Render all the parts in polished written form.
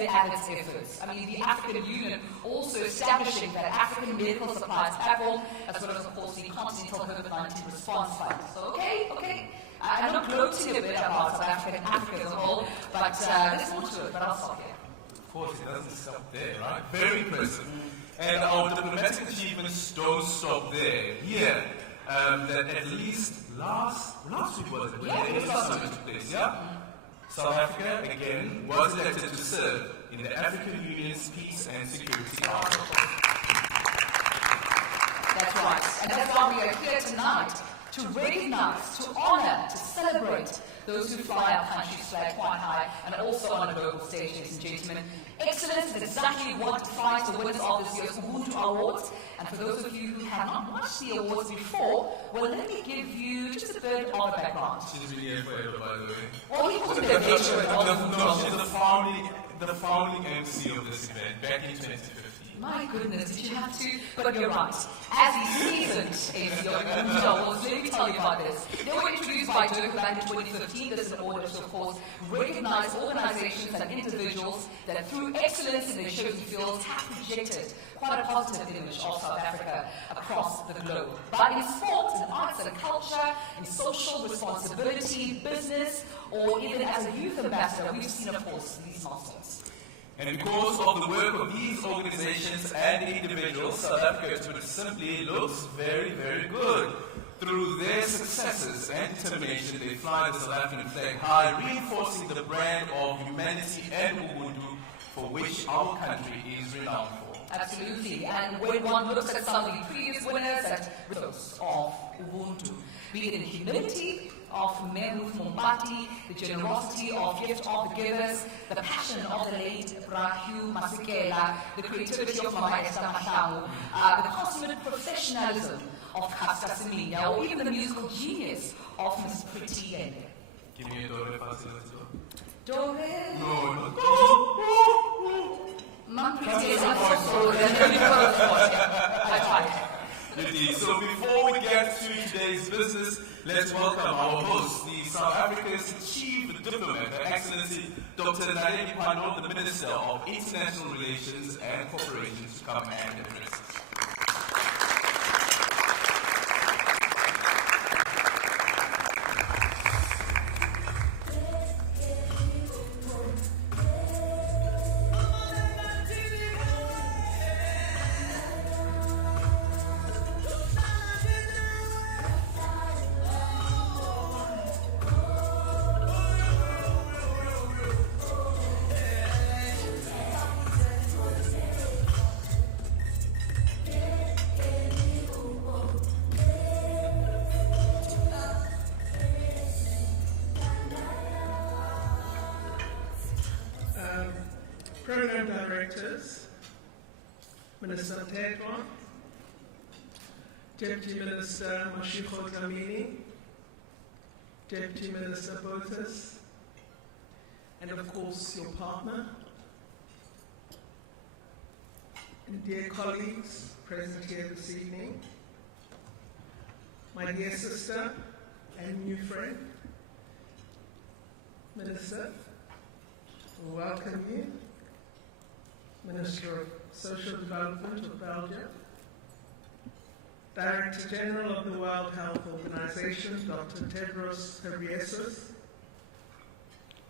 the added efforts. I mean, the African Union also establishing that African Medical Supplies Platform, as well as, of course, the Continental COVID-19 Response Fund. So, okay. I'm not gloating a bit about South Africa and Africa as a whole, but there's more to it, but I'll stop here. Of course, it doesn't stop there, right? Very impressive. And our diplomatic achievements don't stop there. Here, that at least last week was it? Yeah, it was summit took place, yeah? South Africa, again, was elected to serve in the African Union's Peace and Security Council. That's right. And that's why we are here tonight, to recognize, to honor, to celebrate those who fly our country's flag quite high, and also on a global stage, ladies and gentlemen. Excellence is exactly what defines the winners of this year's Ubuntu Awards. And for those of you who have not watched the awards before, well, let me give you just a bit of a background. She's been here forever, by the way. Well, he wasn't a veteran of Ubuntu No, she's Awards. the founding MC of this event back in 2015. My goodness, did you have to? But you're right. As the seasoned MC of Ubuntu Awards, let me tell you about this. They were introduced by Dirk back in 2015. This is in order to, of course, recognize organizations and individuals that through excellence in their chosen fields have projected quite a positive image of South Africa across the globe. But in sport, in arts and culture, in social responsibility, business, or even as a youth ambassador, we've seen, of course, these milestones. And because of the work of these organizations and individuals, South Africa, to simply looks very, very good. Through their successes and determination, they fly the South African flag high, reinforcing the brand of humanity and Ubuntu for which our country is renowned for. Absolutely. And when one looks at some of the previous winners, at those of Ubuntu, be it in humility of Meru Mombati, the generosity of gift of the givers, the passion of the late Brahu Masekela, the creativity of Mama Esther Mahlangu, the consummate professionalism of Kasta Seminya, or even the musical genius of Miss Pretty Yende. Give me a Dore Facility. Dore? No. Mom Pretty is also I tried. Indeed. So before we get to today's business, let's welcome our host, the South Africa's Chief Diplomat, Her Excellency Dr. Naledi Pandor, the Minister of International Relations and Corporations, to come and address us. Program Directors, Minister Tedron, Deputy Minister Mashiko Dlamini, Deputy Minister Botas, and of course your partner, and dear colleagues present here this evening, my dear sister and new friend, Minister, we welcome you. Minister of Social Development of Belgium, Director General of the World Health Organization, Dr. Tedros Ghebreyesus,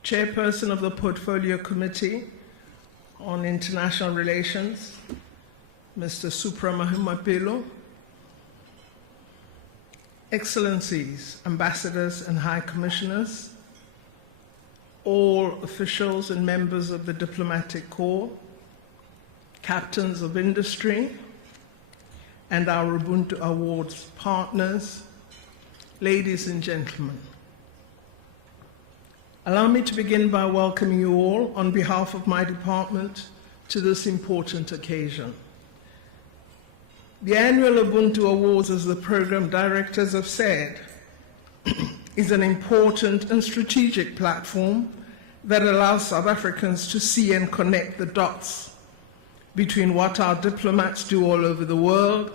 Chairperson of the Portfolio Committee on International Relations, Mr. Supra Mahumapelo, Excellencies, Ambassadors and High Commissioners, all officials and members of the Diplomatic Corps, captains of industry, and our Ubuntu Awards partners, ladies and gentlemen. Allow me to begin by welcoming you all on behalf of my department to this important occasion. The annual Ubuntu Awards, as the program directors have said, is an important and strategic platform that allows South Africans to see and connect the dots between what our diplomats do all over the world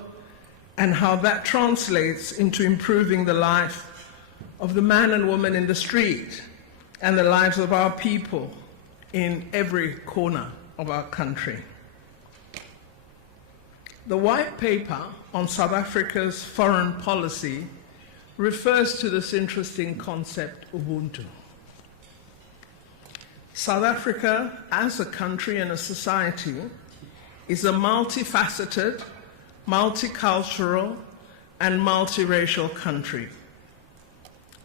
and how that translates into improving the life of the man and woman in the street and the lives of our people in every corner of our country. The white paper on South Africa's foreign policy refers to this interesting concept, Ubuntu. South Africa, as a country and a society, is a multifaceted, multicultural, and multiracial country.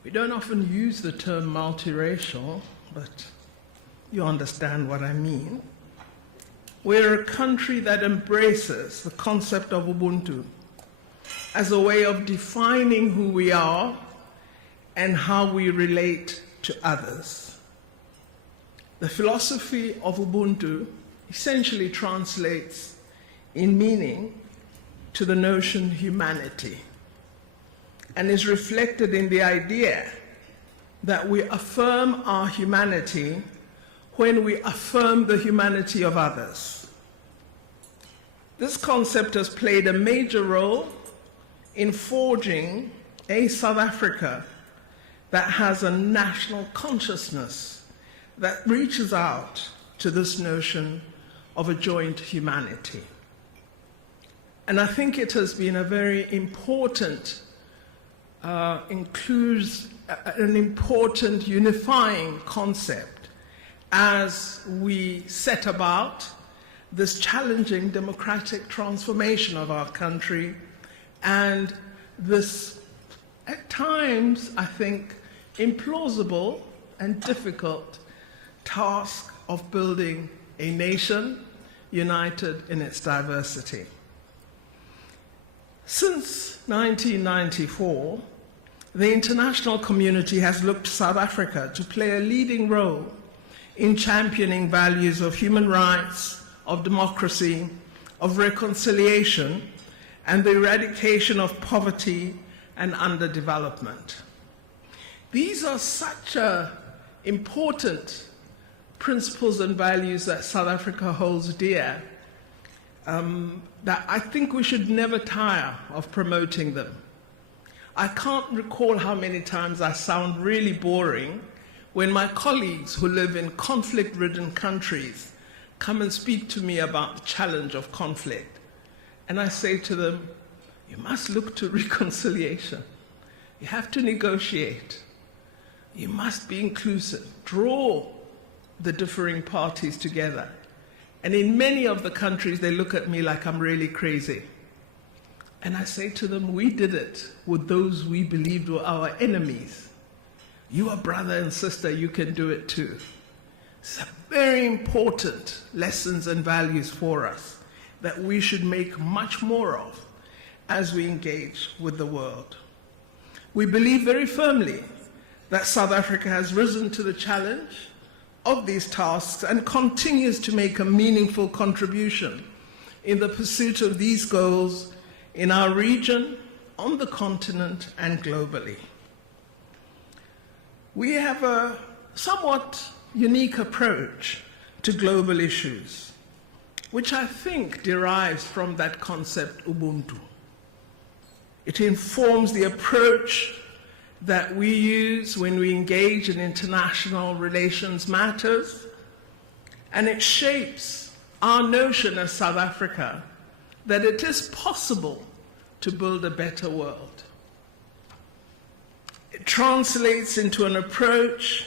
We don't often use the term multiracial, but you understand what I mean. We're a country that embraces the concept of Ubuntu as a way of defining who we are and how we relate to others. The philosophy of Ubuntu essentially translates in meaning to the notion humanity and is reflected in the idea that we affirm our humanity when we affirm the humanity of others. This concept has played a major role in forging a South Africa that has a national consciousness that reaches out to this notion of a joint humanity. And I think it has been a very important, includes an important unifying concept as we set about this challenging democratic transformation of our country and this, at times, I think, implausible and difficult task of building a nation united in its diversity. Since 1994, the international community has looked to South Africa to play a leading role in championing values of human rights, of democracy, of reconciliation, and the eradication of poverty and underdevelopment. These are such important principles and values that South Africa holds dear that I think we should never tire of promoting them. I can't recall how many times I sound really boring when my colleagues who live in conflict-ridden countries come and speak to me about the challenge of conflict. And I say to them, you must look to reconciliation. You have to negotiate. You must be inclusive. Draw the differing parties together. And in many of the countries, they look at me like I'm really crazy. And I say to them, we did it with those we believed were our enemies. You are brother and sister, you can do it too. It's very important lessons and values for us that we should make much more of as we engage with the world. We believe very firmly that South Africa has risen to the challenge of these tasks and continues to make a meaningful contribution in the pursuit of these goals in our region, on the continent, and globally. We have a somewhat unique approach to global issues, which I think derives from that concept Ubuntu. It informs the approach that we use when we engage in international relations matters, and it shapes our notion as South Africa that it is possible to build a better world. It translates into an approach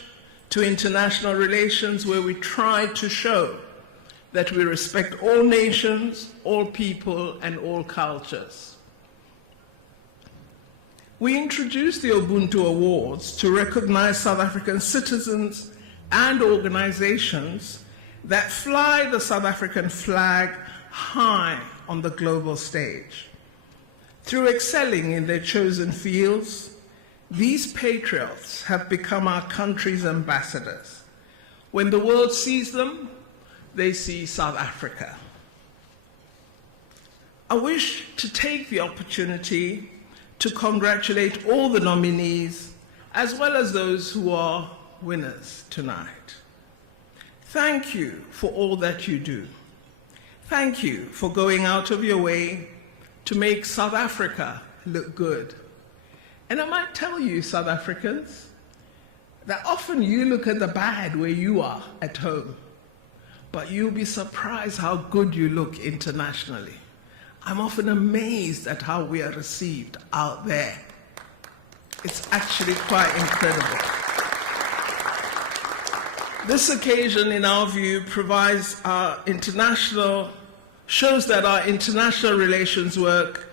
to international relations where we try to show that we respect all nations, all people, and all cultures. We introduced the Ubuntu Awards to recognize South African citizens and organizations that fly the South African flag high on the global stage. Through excelling in their chosen fields, these patriots have become our country's ambassadors. When the world sees them, they see South Africa. I wish to take the opportunity to congratulate all the nominees, as well as those who are winners tonight. Thank you for all that you do. Thank you for going out of your way to make South Africa look good. And I might tell you, South Africans, that often you look at the bad where you are at home, but you'll be surprised how good you look internationally. I'm often amazed at how we are received out there. It's actually quite incredible. This occasion, in our view, shows that our international relations work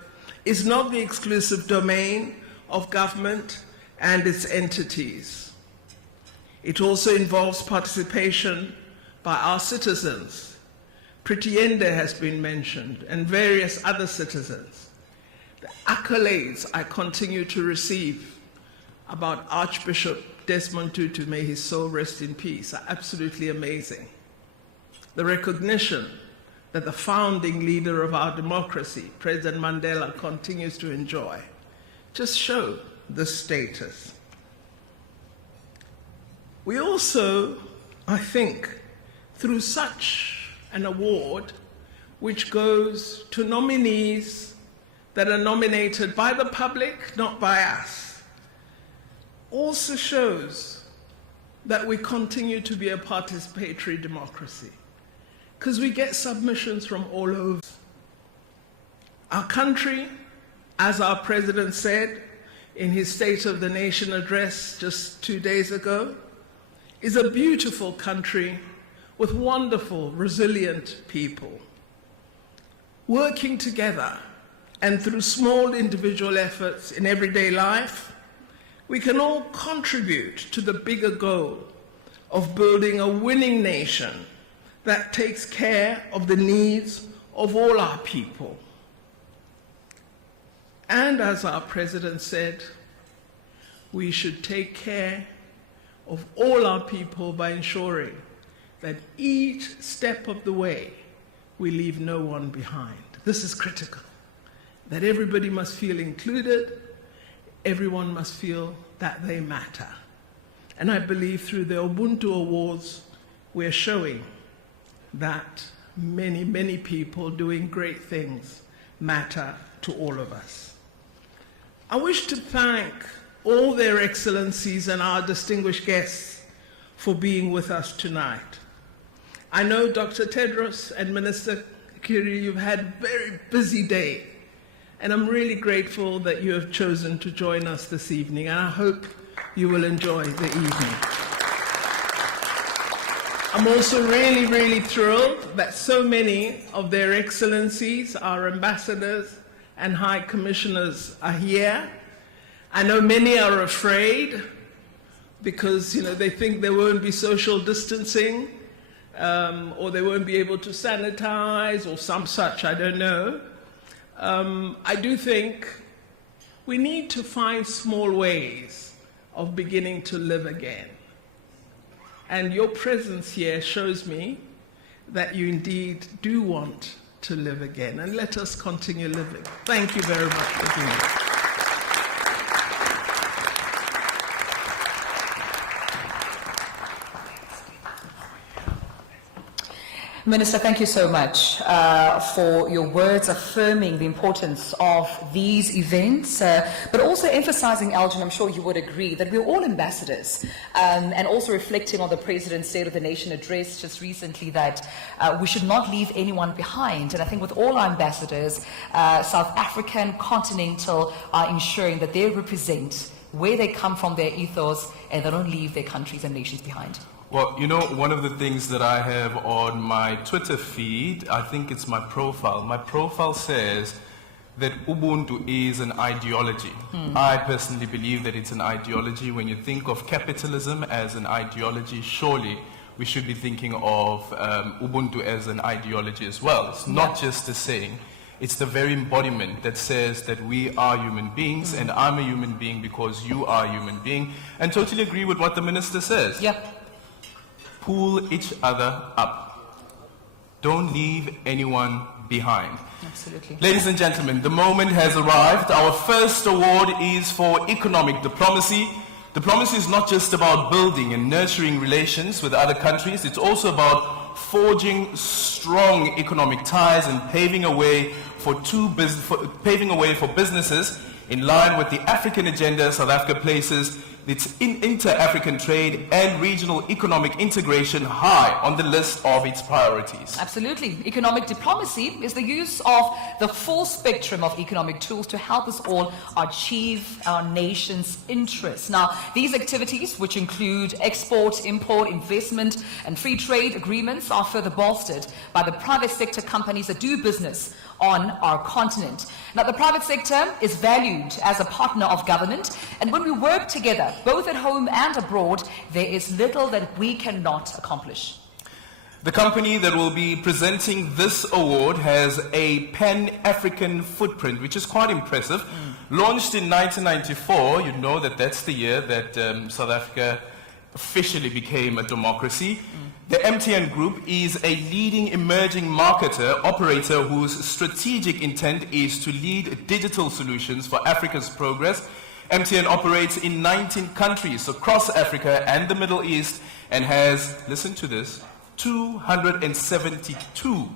is not the exclusive domain of government and its entities. It also involves participation by our citizens. Pritiende has been mentioned, and various other citizens. The accolades I continue to receive about Archbishop Desmond Tutu, may his soul rest in peace, are absolutely amazing. The recognition that the founding leader of our democracy, President Mandela, continues to enjoy, just show the status. We also, I think, through such an award, which goes to nominees that are nominated by the public, not by us, also shows that we continue to be a participatory democracy, because we get submissions from all over. Our country, as our president said in his State of the Nation address just 2 days ago, is a beautiful country with wonderful, resilient people working together, and through small individual efforts in everyday life, we can all contribute to the bigger goal of building a winning nation that takes care of the needs of all our people. And as our president said, we should take care of all our people by ensuring that each step of the way we leave no one behind. This is critical, that everybody must feel included, everyone must feel that they matter. And I believe through the Ubuntu Awards, we're showing that many, many people doing great things matter to all of us. I wish to thank all their excellencies and our distinguished guests for being with us tonight. I know Dr. Tedros and Minister Kiri, you've had a very busy day, and I'm really grateful that you have chosen to join us this evening, and I hope you will enjoy the evening. I'm also really, really thrilled that so many of their excellencies, our ambassadors and high commissioners, are here. I know many are afraid because they think there won't be social distancing, or they won't be able to sanitize, or some such, I don't know. I do think we need to find small ways of beginning to live again. And your presence here shows me that you indeed do want to live again. And let us continue living. Thank you very much for being here. Minister, thank you so much for your words affirming the importance of these events, but also emphasizing, Elgin, I'm sure you would agree, that we're all ambassadors, and also reflecting on the President's State of the Nation address just recently that we should not leave anyone behind. And I think with all our ambassadors, South African, continental, are ensuring that they represent where they come from, their ethos, and they don't leave their countries and nations behind. Well, one of the things that I have on my Twitter feed, I think it's my profile. My profile says that Ubuntu is an ideology. I personally believe that it's an ideology. When you think of capitalism as an ideology, surely we should be thinking of Ubuntu as an ideology as well. It's not just a saying. It's the very embodiment that says that we are human beings, and I'm a human being because you are a human being, and totally agree with what the minister says. Yeah. Pull each other up. Don't leave anyone behind. Absolutely. Ladies and gentlemen, the moment has arrived. Our first award is for economic diplomacy. Diplomacy is not just about building and nurturing relations with other countries. It's also about forging strong economic ties and paving a way for businesses in line with the African agenda South Africa places its inter-African trade and regional economic integration high on the list of its priorities. Absolutely. Economic diplomacy is the use of the full spectrum of economic tools to help us all achieve our nation's interests. Now, these activities, which include export, import, investment, and free trade agreements, are further bolstered by the private sector companies that do business on our continent. Now, the private sector is valued as a partner of government, and when we work together, both at home and abroad, there is little that we cannot accomplish. The company that will be presenting this award has a pan-African footprint, which is quite impressive. Launched in 1994, you know that that's the year that South Africa officially became a democracy. The MTN Group is a leading emerging marketer, operator whose strategic intent is to lead digital solutions for Africa's progress. MTN operates in 19 countries across Africa and the Middle East and has, listen to this, 272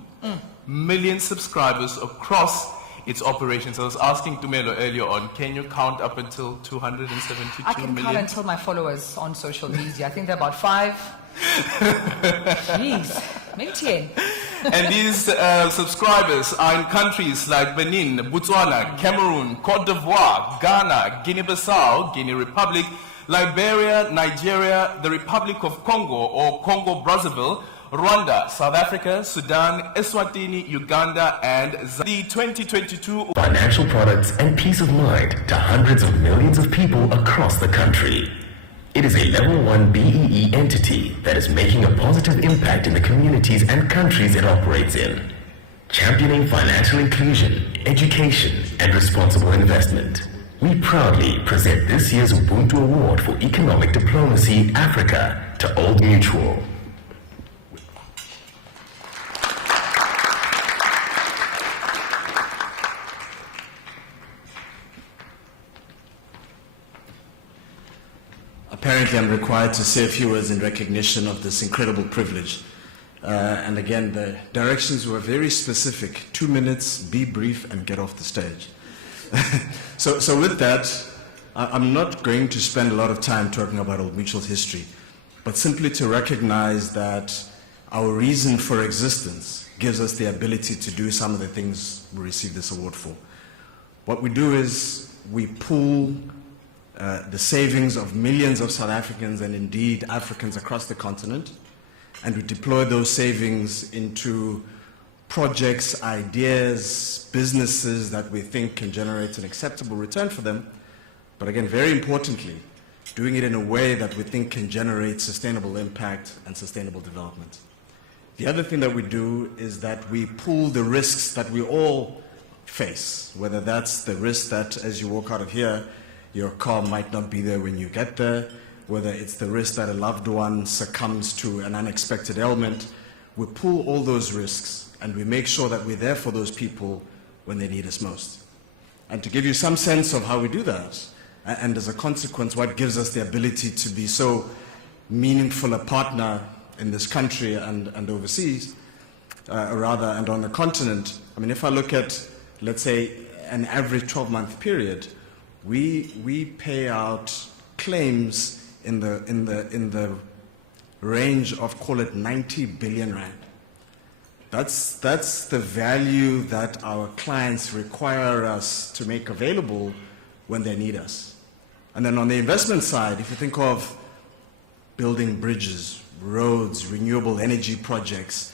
million subscribers across its operations. I was asking Tumelo earlier on, can you count up until 272 I can million? count until my followers on social media. I think they're about 5. Jeez, maybe 10. And these subscribers are in countries like Benin, Botswana, Cameroon, Cote d'Ivoire, Ghana, Guinea-Bissau, Guinea Republic, Liberia, Nigeria, the Republic of Congo or Congo-Brazzaville, Rwanda, South Africa, Sudan, Eswatini, Uganda, and the 2022 financial products and peace of mind to hundreds of millions of people across the country. It is a level 1 BEE entity that is making a positive impact in the communities and countries it operates in, championing financial inclusion, education, and responsible investment. We proudly present this year's Ubuntu Award for Economic Diplomacy Africa to Old Mutual. Apparently, I'm required to say a few words in recognition of this incredible privilege. And again, the directions were very specific. 2 minutes, be brief, and get off the stage. So with that, I'm not going to spend a lot of time talking about Old Mutual's history, but simply to recognize that our reason for existence gives us the ability to do some of the things we receive this award for. What we do is we pool the savings of millions of South Africans and indeed Africans across the continent, and we deploy those savings into projects, ideas, businesses that we think can generate an acceptable return for them, but again, very importantly, doing it in a way that we think can generate sustainable impact and sustainable development. The other thing that we do is that we pool the risks that we all face, whether that's the risk that as you walk out of here, your car might not be there when you get there, whether it's the risk that a loved one succumbs to an unexpected ailment. We pool all those risks and we make sure that we're there for those people when they need us most. And to give you some sense of how we do that, and as a consequence, what gives us the ability to be so meaningful a partner in this country and overseas, and on the continent. I mean, if I look at, let's say, an average 12-month period, we pay out claims in the range of, call it, 90 billion rand. That's the value that our clients require us to make available when they need us. And then on the investment side, if you think of building bridges, roads, renewable energy projects,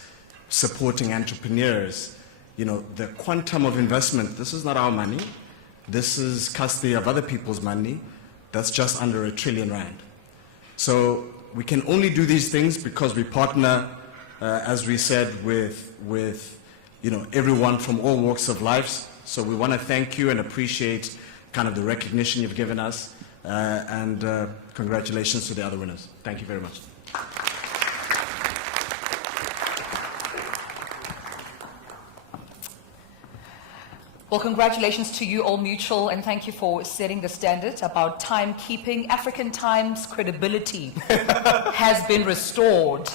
supporting entrepreneurs, you know, the quantum of investment, this is not our money. This is custody of other people's money. That's just under R1 trillion. So we can only do these things because we partner, as we said, with everyone from all walks of life. So we want to thank you and appreciate kind of the recognition you've given us, and congratulations to the other winners. Thank you very much. Well, congratulations to you, Old Mutual, and thank you for setting the standard about timekeeping. African Times credibility has been restored.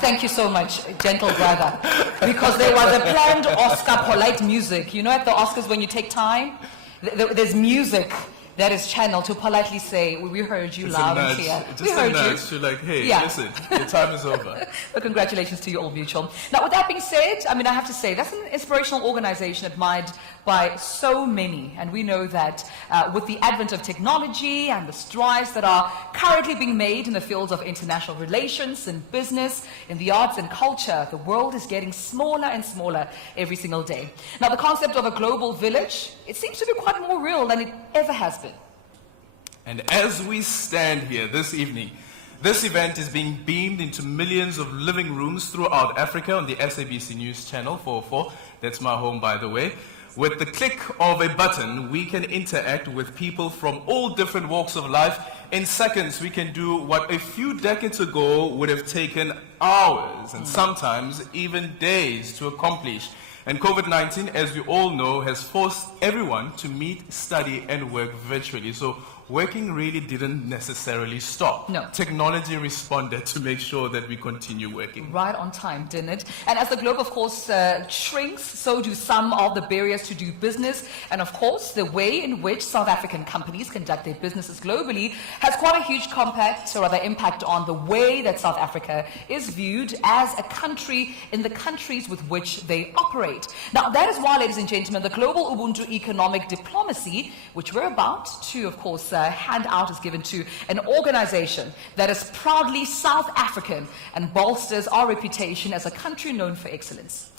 Thank you so much, gentle brother, because there was a planned Oscar polite music. You know, at the Oscars when you take time, there's music that is channeled to politely say, we heard you It's loud a and nudge. clear. Just We a heard you. nudge to like, hey, Yeah. listen, your time is over. Well, congratulations to you all, mutual. Now, with that being said, I mean, I have to say, that's an inspirational organization admired by so many. And we know that with the advent of technology and the strides that are currently being made in the fields of international relations and business, in the arts and culture, the world is getting smaller and smaller every single day. Now, the concept of a global village, it seems to be quite more real than it ever has been. And as we stand here this evening, this event is being beamed into millions of living rooms throughout Africa on the SABC News channel 404. That's my home, by the way. With the click of a button, we can interact with people from all different walks of life. In seconds, we can do what a few decades ago would have taken hours and sometimes even days to accomplish. And COVID-19, as we all know, has forced everyone to meet, study, and work virtually. So working really didn't necessarily stop. No. Technology responded to make sure that we continue working. Right on time, didn't it? And as the globe, of course, shrinks, so do some of the barriers to do business. And of course, the way in which South African companies conduct their businesses globally has quite a huge impact on the way that South Africa is viewed as a country in the countries with which they operate. Now, that is why, ladies and gentlemen, the Global Ubuntu Economic Diplomacy, which we're about to, of course, hand out, is given to an organization that is proudly South African and bolsters our reputation as a country known for excellence.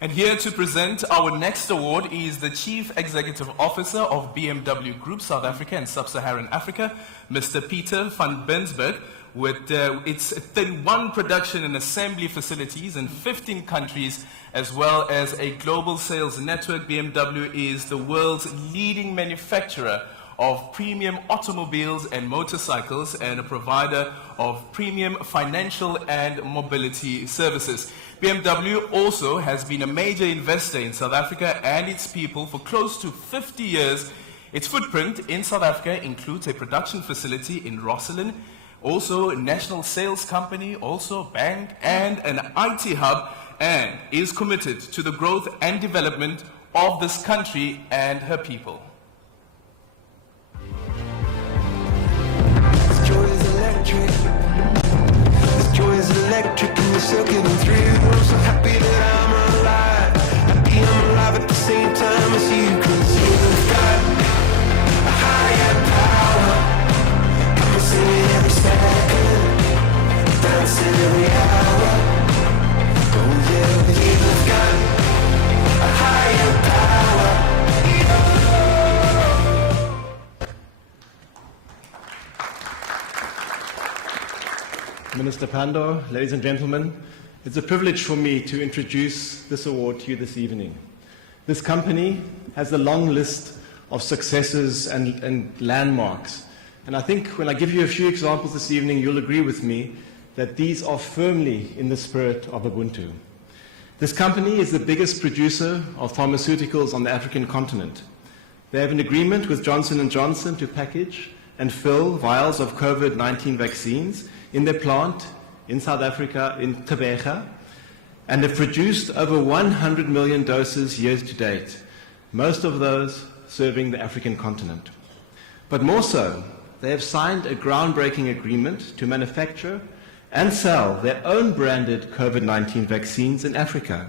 And here to present our next award is the Chief Executive Officer of BMW Group South Africa and Sub-Saharan Africa, Mr. Peter van Bensberg. With its 31 production and assembly facilities in 15 countries, as well as a global sales network, BMW is the world's leading manufacturer of premium automobiles and motorcycles and a provider of premium financial and mobility services. BMW also has been a major investor in South Africa and its people for close to 50 years. Its footprint in South Africa includes a production facility in Rosslyn, also a national sales company, also a bank and an IT hub, and is committed to the growth and development of this country and her people. Electric and we're still getting through. I'm so happy that I'm alive. Happy I'm alive at the same time as you. 'Cause you've got a higher power. I'm singing every second, dancing every hour. Oh yeah, you've got a higher power. Minister Pandor, ladies and gentlemen, it's a privilege for me to introduce this award to you this evening. This company has a long list of successes and landmarks. And I think when I give you a few examples this evening, you'll agree with me that these are firmly in the spirit of Ubuntu. This company is the biggest producer of pharmaceuticals on the African continent. They have an agreement with Johnson & Johnson to package and fill vials of COVID-19 vaccines in their plant in South Africa, in Tebega, and have produced over 100 million doses year to date, most of those serving the African continent. But more so, they have signed a groundbreaking agreement to manufacture and sell their own branded COVID-19 vaccines in Africa,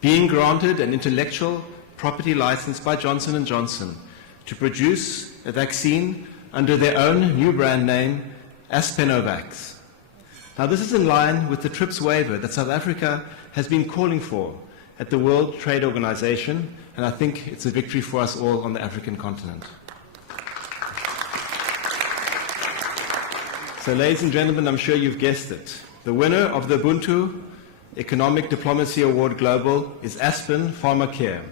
being granted an intellectual property license by Johnson & Johnson to produce a vaccine under their own new brand name, Aspenovax. Now, this is in line with the TRIPS waiver that South Africa has been calling for at the World Trade Organization, and I think it's a victory for us all on the African continent. So, ladies and gentlemen, I'm sure you've guessed it. The winner of the Ubuntu Economic Diplomacy Award Global is Aspen Pharmacare.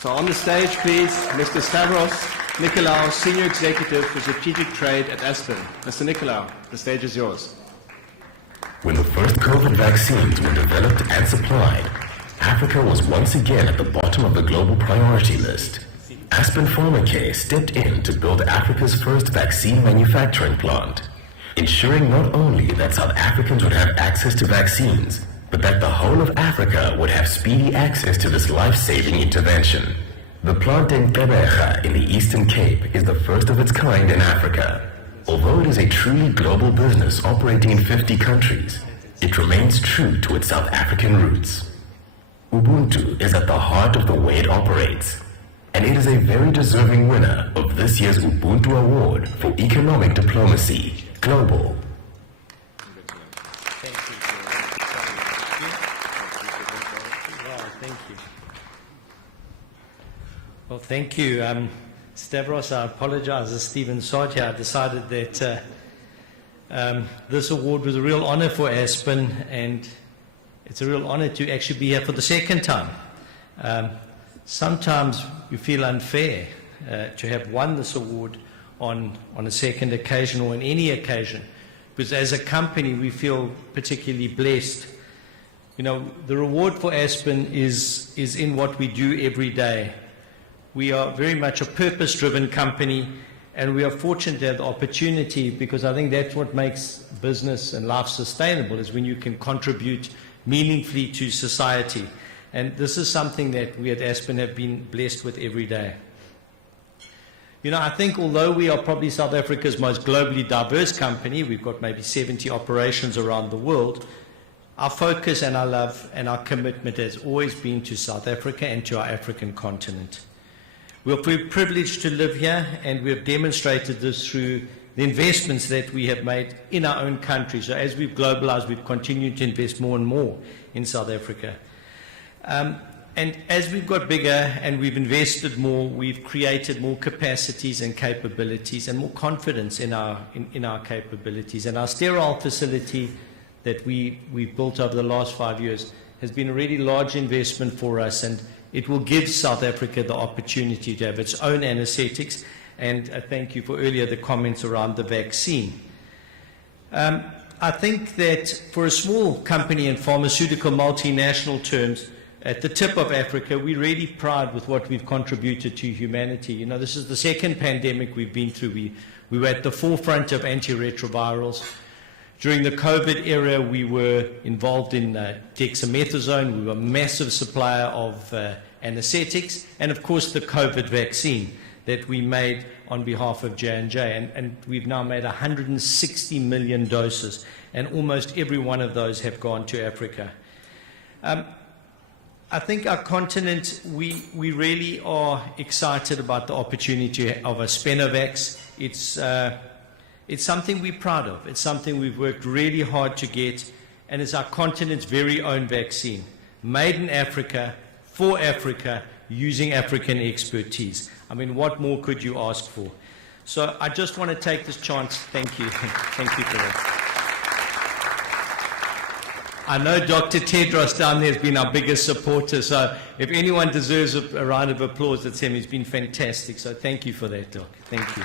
So on the stage, please, Mr. Stavros Nicolaou, Senior Executive for Strategic Trade at Aspen. Mr. Nicolaou, the stage is yours. When the first COVID vaccines were developed and supplied, Africa was once again at the bottom of the global priority list. Aspen Pharmacare stepped in to build Africa's first vaccine manufacturing plant, ensuring not only that South Africans would have access to vaccines, but that the whole of Africa would have speedy access to this life-saving intervention. The plant in Gqeberha in the Eastern Cape is the first of its kind in Africa. Although it is a truly global business operating in 50 countries, it remains true to its South African roots. Ubuntu is at the heart of the way it operates, and it is a very deserving winner of this year's Ubuntu Award for Economic Diplomacy, Global. Well, thank you. Stavros, I apologize. As Stephen said here, I decided that this award was a real honor for Aspen, and it's a real honor to actually be here for the second time. Sometimes you feel unfair to have won this award on a second occasion or on any occasion, because as a company we feel particularly blessed. You know, the reward for Aspen is in what we do every day. We are very much a purpose-driven company, and we are fortunate to have the opportunity, because I think that's what makes business and life sustainable, is when you can contribute meaningfully to society. And this is something that we at Aspen have been blessed with every day. You know, I think although we are probably South Africa's most globally diverse company, we've got maybe 70 operations around the world, our focus and our love and our commitment has always been to South Africa and to our African continent. We're very privileged to live here, and we have demonstrated this through the investments that we have made in our own country. So as we've globalized, we've continued to invest more and more in South Africa. And as we've got bigger and we've invested more, we've created more capacities and capabilities and more confidence in our capabilities. And our sterile facility that we've built over the last 5 years has been a really large investment for us, and it will give South Africa the opportunity to have its own anesthetics. And thank you for earlier the comments around the vaccine. I think that for a small company in pharmaceutical multinational terms, at the tip of Africa, we're really proud with what we've contributed to humanity. You know, this is the second pandemic we've been through. We were at the forefront of antiretrovirals. During the COVID era, we were involved in dexamethasone. We were a massive supplier of anesthetics, and of course the COVID vaccine that we made on behalf of J&J. And we've now made 160 million doses, and almost every one of those have gone to Africa. I think our continent, we really are excited about the opportunity of a Spenovax. It's something we're proud of. It's something we've worked really hard to get, and it's our continent's very own vaccine, made in Africa, for Africa, using African expertise. I mean, what more could you ask for? So I just want to take this chance. Thank you. Thank you for that. I know Dr. Tedros down there has been our biggest supporter, so if anyone deserves a round of applause, it's him. He's been fantastic, so thank you for that, Doc. Thank you.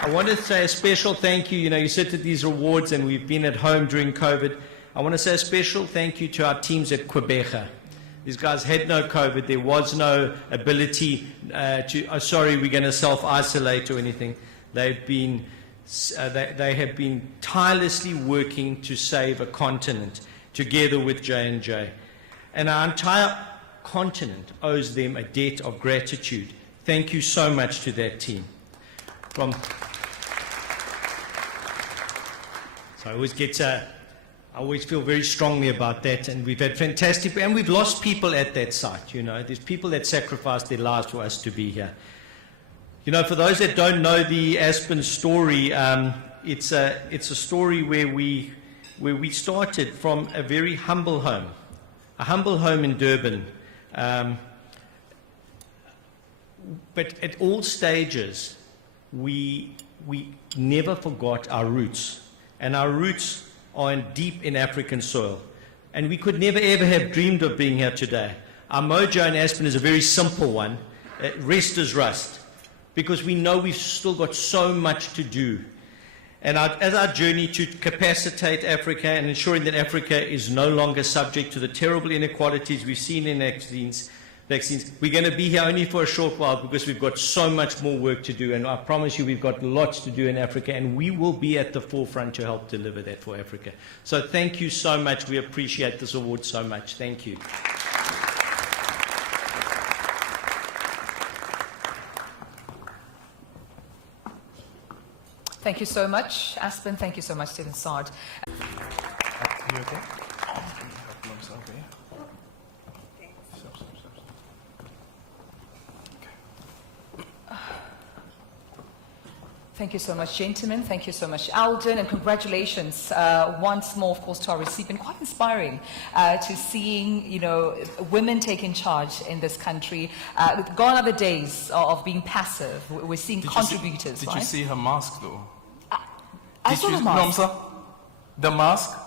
I want to say a special thank you. You know, you sit at these awards, and we've been at home during COVID. I want to say a special thank you to our teams at Gqeberha. These guys had no COVID. There was no ability sorry, we're going to self-isolate or anything. They have been tirelessly working to save a continent together with J&J. And our entire continent owes them a debt of gratitude. Thank you so much to that team. So I always feel very strongly about that, and we've had fantastic, and we've lost people at that site. You know, there's people that sacrificed their lives for us to be here. You know, for those that don't know the Aspen story, it's a story where we started from a very humble home in Durban. But at all stages, we never forgot our roots, and our roots are deep in African soil. And we could never ever have dreamed of being here today. Our mojo in Aspen is a very simple one. Rest is rust, because we know we've still got so much to do. And as our journey to capacitate Africa and ensuring that Africa is no longer subject to the terrible inequalities we've seen in vaccines, we're going to be here only for a short while, because we've got so much more work to do. And I promise you, we've got lots to do in Africa, and we will be at the forefront to help deliver that for Africa. So thank you so much. We appreciate this award so much. Thank you. Thank you so much, Aspen. Thank you so much, Stephen Sard. You okay? Thank you so much, gentlemen. Thank you so much, Alden, and congratulations once more, of course, to our recipient. Quite inspiring to seeing, women taking charge in this country. Gone are the days of being passive. We're seeing contributors. Did you see her mask, though? I saw the mask. Nomsa? The mask?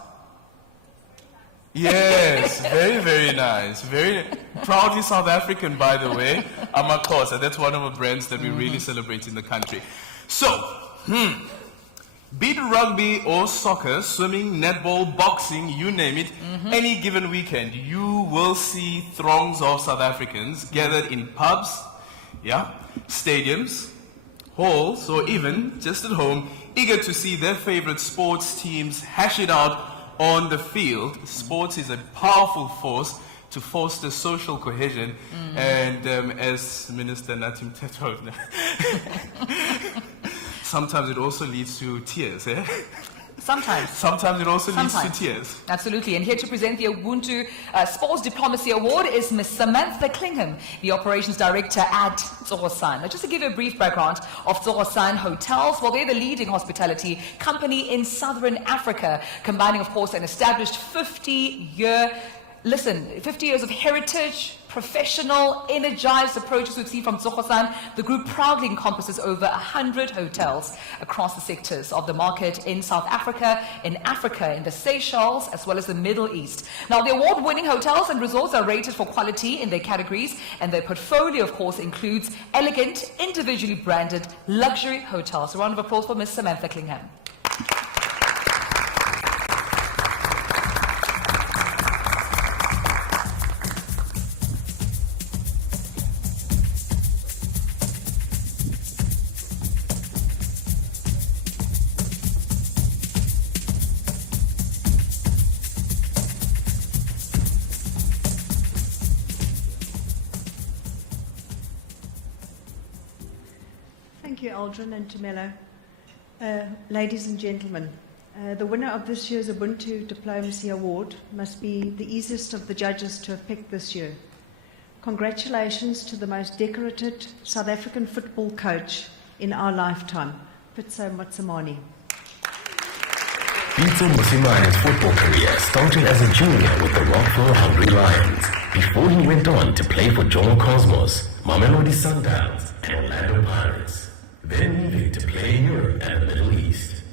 Yes, very, very nice. Very proudly South African, by the way. Amakosa, that's one of the brands that we really celebrate in the country. So, be it rugby or soccer, swimming, netball, boxing, you name it, any given weekend, you will see throngs of South Africans gathered in pubs, stadiums, halls, or even just at home, eager to see their favorite sports teams hash it out on the field. Sports is a powerful force to foster social cohesion, and as Minister Natim Teto, sometimes it also leads to tears, eh? Sometimes it also leads to tears. Absolutely. And here to present the Ubuntu Sports Diplomacy Award is Ms. Samantha Clingham, the Operations Director at Tsogosan. Now, just to give you a brief background of Tsogosan Hotels, well, they're the leading hospitality company in Southern Africa, combining, of course, an established 50 years of heritage, professional, energized approaches we've seen from Tsogosan. The group proudly encompasses over 100 hotels across the sectors of the market in South Africa, in the Seychelles, as well as the Middle East. Now, the award-winning hotels and resorts are rated for quality in their categories, and their portfolio, of course, includes elegant, individually branded luxury hotels. A round of applause for Ms. Samantha Clingham. Thank you, Aldrin and Tumelo. Ladies and gentlemen, the winner of this year's Ubuntu Diplomacy Award must be the easiest of the judges to have picked this year. Congratulations to the most decorated South African football coach in our lifetime, Pitso Motsamani. Pitso Motsamani's football career started as a junior with the Rockville Hungry Lions, before he went on to play for Jomo Cosmos, Mamelodi Sundowns, and Orlando Pirates, then moving to play in Europe and the Middle East.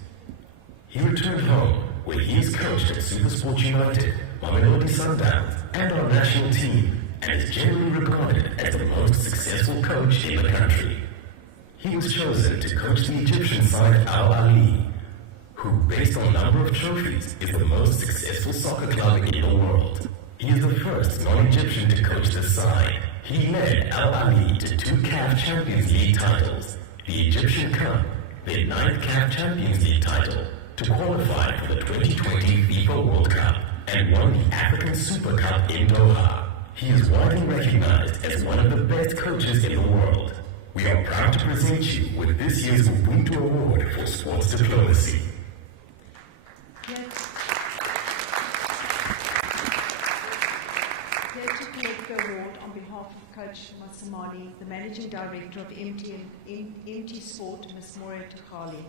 He returned home, where he is coached at SuperSport United, Mamelodi Sundowns, and our national team, and is generally regarded as the most successful coach in the country. He was chosen to coach the Egyptian side Al Ahly, who, based on number of trophies, is the most successful soccer club in the world. He is the first non-Egyptian to coach the side. He led Al Ahly to 2 CAF Champions League titles, the Egyptian Cup, their 9th CAF Champions League title, to qualify for the 2020 FIFA World Cup, and won the African Super Cup in Doha. He is widely recognized as one of the best coaches in the world. We are proud to present you with this year's Ubuntu Award for Sports Diplomacy. Here to collect the award on behalf of Coach Motsamani, the Managing Director of MT Sport, Ms. Moria Tukhali.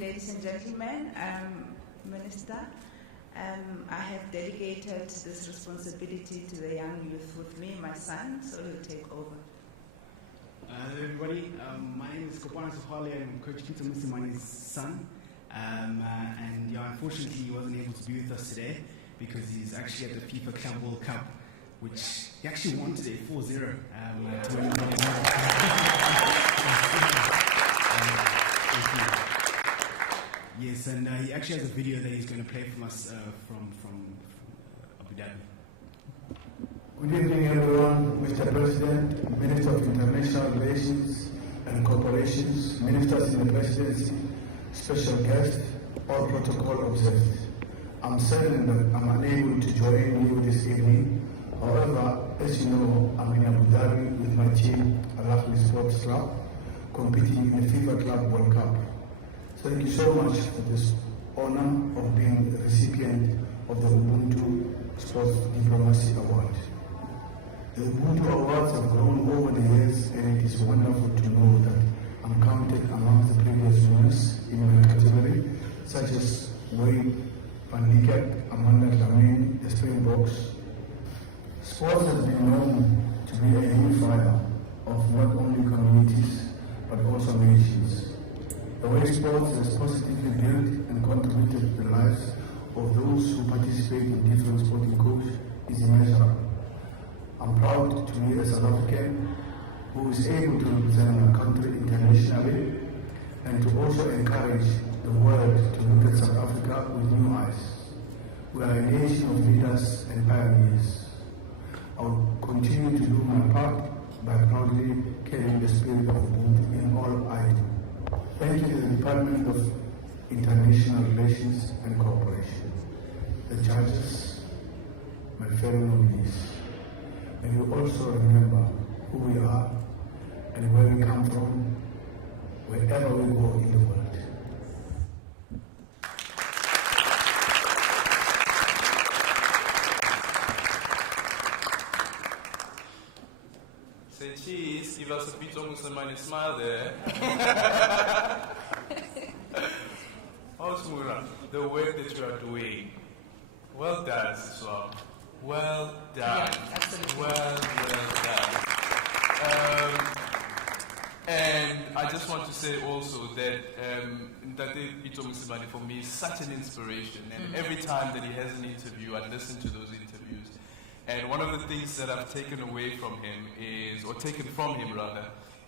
Ladies and gentlemen, Minister, I have delegated this responsibility to the young youth with me, my son, so he'll take over. Hello everybody, my name is Kopana Sohali, I'm Coach Pitso Motsamani's son, and unfortunately he wasn't able to be with us today because he's actually at the FIFA Club World Cup, which he actually won today, 4-0. Yes, and he actually has a video that he's going to play from us from Abu Dhabi. Good evening, everyone. Mr. President, Minister of International Relations and Corporations, Ministers in the Presidency, special guests, all protocol observed. I'm certain that I'm unable to join you this evening. However, as you know, I'm in Abu Dhabi with my team, Al Ahly Sports Club, competing in the FIFA Club World Cup. Thank you so much for this honor of being the recipient of the Ubuntu Sports Diplomacy Award. The Ubuntu Awards have grown over the years, and it is wonderful to know that I'm counted among the previous winners in my category, such as Wayne Van Niekerk, Amanda Lamine, the Springboks. Sports has been known to be a unifier of not only communities, but also nations. The way sports has positively built and contributed to the lives of those who participate in different sporting codes is immeasurable. I'm proud to be a South African who is able to represent my country internationally and to also encourage the world to look at South Africa with new eyes. We are a nation of leaders and pioneers. I will continue to do my part by proudly carrying the spirit of Ubuntu in all I do. Thank you to the Department of International Relations and Cooperation, the judges, my fellow nominees. May we also remember who we are and where we come from, wherever we go in the world. Say cheese, give us a bit almost a minus smile there. Also, the work that you are doing, well done, Swam. Well done. Yeah, absolutely. Well done. And I just want to say also that Ntate Ito Musimani for me is such an inspiration. And every time that he has an interview, I listen to those interviews. And one of the things that I've taken away from him is, or taken from him rather,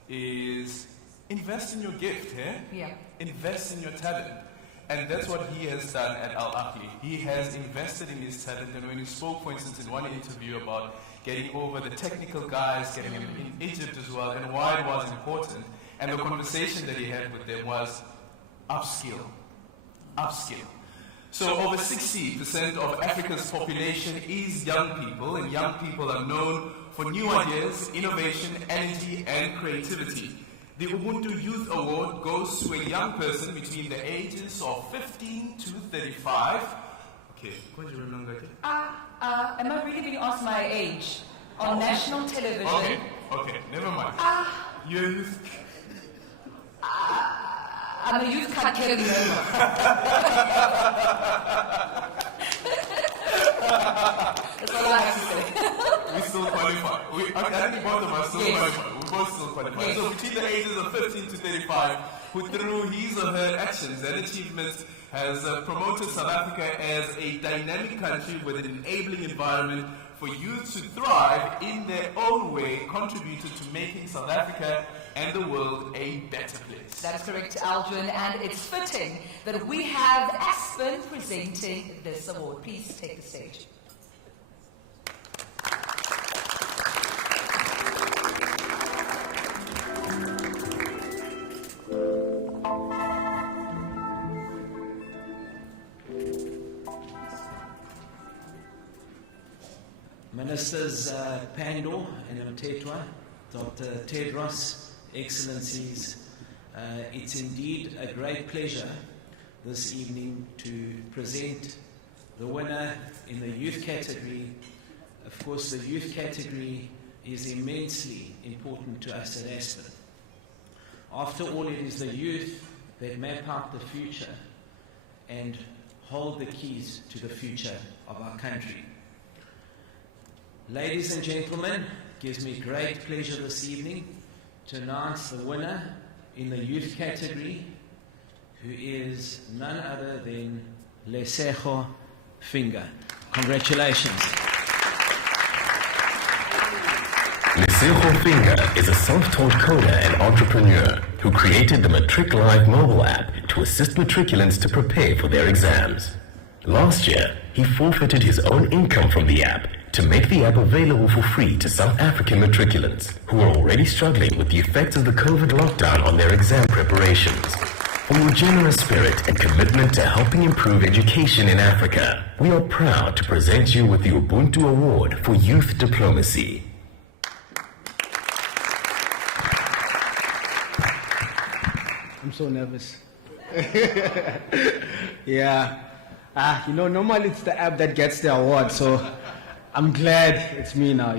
is invest in your gift, Yeah. Invest in your talent. And that's what he has done at Al Ahly. He has invested in his talent, and when he spoke, for instance, in one interview about getting over the technical guys, getting him in Egypt as well, and why it was important, and the conversation that he had with them was upskill. So over 60% of Africa's population is young people, and young people are known for new ideas, innovation, energy, and creativity. The Ubuntu Youth Award goes to a young person between the ages of 15 to 35. Okay, what do you remember? Am I really being asked my age on national television? Okay, never mind. You're youth. I'm a youth card carrying over. That's all I have to say. We still qualify. I think both of us still qualify. We both still qualify. Yes. So between the ages of 15 to 35, who through his or her actions and achievements has promoted South Africa as a dynamic country with an enabling environment for youth to thrive in their own way, contributed to making South Africa and the world a better place. That is correct, Aldrin, and it's fitting that we have Aspen presenting this award. Please take the stage. Ministers Pandor and Mtetwa, Dr. Tedros, Excellencies, it's indeed a great pleasure this evening to present the winner in the youth category. Of course, the youth category is immensely important to us at Aspen. After all, it is the youth that map out the future and hold the keys to the future of our country. Ladies and gentlemen, it gives me great pleasure this evening to announce the winner in the youth category, who is none other than Lesego Finger. Congratulations. Lesego Finger is a self-taught coder and entrepreneur who created the Matric Live mobile app to to assist matriculants to prepare for their exams. Last year, he forfeited his own income from the app to make the app available for free to South African matriculants who are already struggling with the effects of the COVID lockdown on their exam preparations. For your generous spirit and commitment to helping improve education in Africa, we are proud to present you with the Ubuntu Award for Youth Diplomacy. I'm so nervous. Yeah. Normally it's the app that gets the award, so I'm glad it's me now,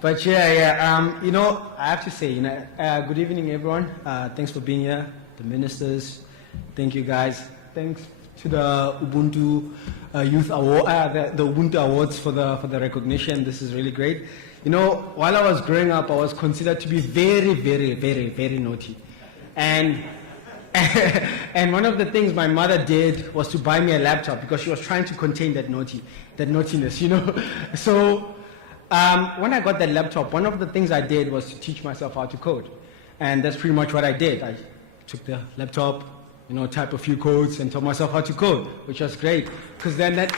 But I have to say, good evening, everyone. Thanks for being here. The ministers, thank you guys. Thanks to the Ubuntu Youth Award, the Ubuntu Awards for the recognition. This is really great. While I was growing up, I was considered to be very, very, very, very naughty. And one of the things my mother did was to buy me a laptop because she was trying to contain that naughtiness, So when I got that laptop, one of the things I did was to teach myself how to code. And that's pretty much what I did. I took the laptop, type a few codes and taught myself how to code, which was great. Because then that...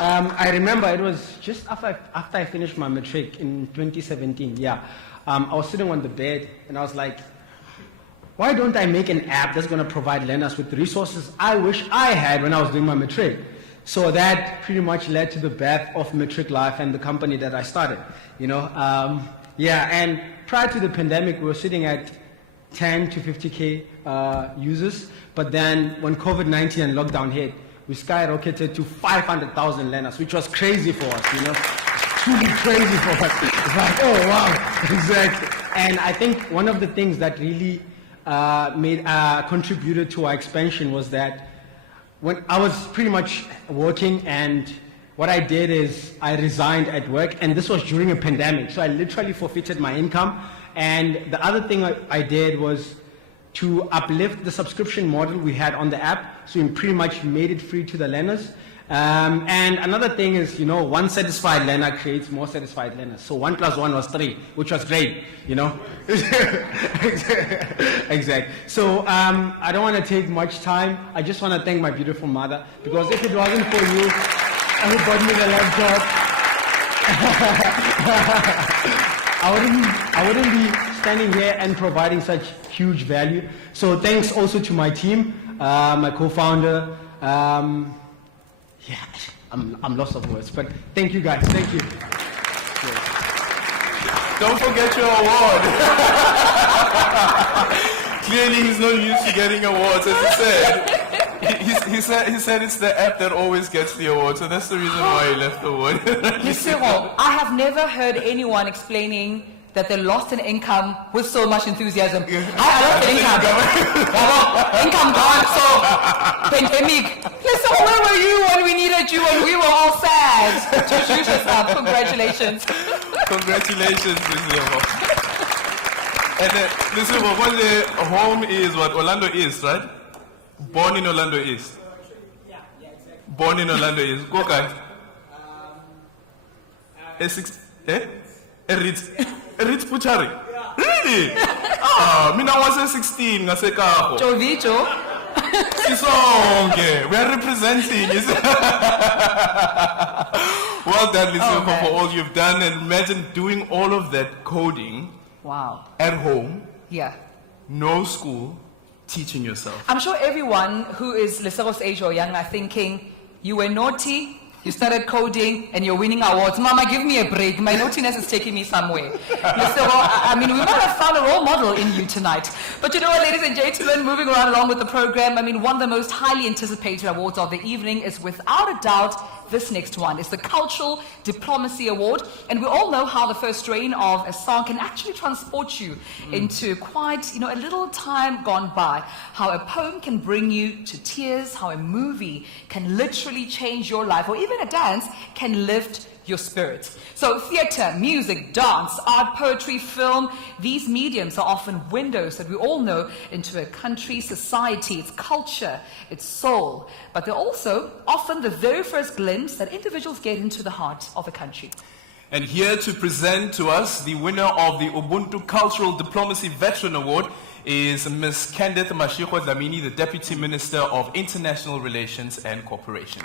I remember it was just after I finished my matric in 2017, I was sitting on the bed and I was like, why don't I make an app that's going to provide learners with the resources I wish I had when I was doing my matric? So that pretty much led to the birth of Matric Life and the company that I started, and prior to the pandemic, we were sitting at 10 to 50K users, but then when COVID-19 and lockdown hit, we skyrocketed to 500,000 learners, which was crazy for us, truly crazy for us. It's like, oh wow, exactly. And I think one of the things that really contributed to our expansion was that when I was pretty much working, and what I did is I resigned at work, and this was during a pandemic, so I literally forfeited my income. And the other thing I did was to uplift the subscription model we had on the app, so we pretty much made it free to the learners. And another thing is, one satisfied learner creates more satisfied learners. So 1 + 1 was 3, which was great, Exactly. So I don't want to take much time. I just want to thank my beautiful mother, because if it wasn't for you, who bought me the laptop, I wouldn't be standing here and providing such huge value. So thanks also to my team, my co-founder. I'm lost of words, but thank you guys. Thank you. Don't forget your award. Clearly, he's not used to getting awards, as he said. He said it's the app that always gets the award, so that's the reason why he left the award. Cyril, I have never heard anyone explaining that they lost an income with so much enthusiasm. I lost an income. Income gone, so pandemic. Listen, where were you when we needed you and we were all sad? Just shoot yourself. Congratulations. Congratulations, Lisebo. And Lisebo, what the home is what Orlando East, right? Born in Orlando East. Yeah, exactly. Born in Orlando East. Go guys. Ritz Puchari. Really? Mina was 16, ngasekako. Jovicho. Sisonke. We are representing. Well done, Lisebo, for all you've done, and imagine doing all of that coding. Wow. At home. Yeah. No school. Teaching yourself. I'm sure everyone who is Lesero's age or young are thinking, you were naughty, you started coding, and you're winning awards. Mama, give me a break. My naughtiness is taking me somewhere. Lesero, we might have found a role model in you tonight. But you know what, ladies and gentlemen, moving right along with the program, one of the most highly anticipated awards of the evening is without a doubt this next one. It's the Cultural Diplomacy Award. And we all know how the first strain of a song can actually transport you into quite, a little time gone by. How a poem can bring you to tears, how a movie can literally change your life, or even a dance can lift your spirits. So theater, music, dance, art, poetry, film, these mediums are often windows that we all know into a country, society, its culture, its soul. But they're also often the very first glimpse that individuals get into the heart of a country. And here to present to us the winner of the Ubuntu Cultural Diplomacy Veteran Award is Ms. Candice Mashiko Dlamini, the Deputy Minister of International Relations and Cooperation.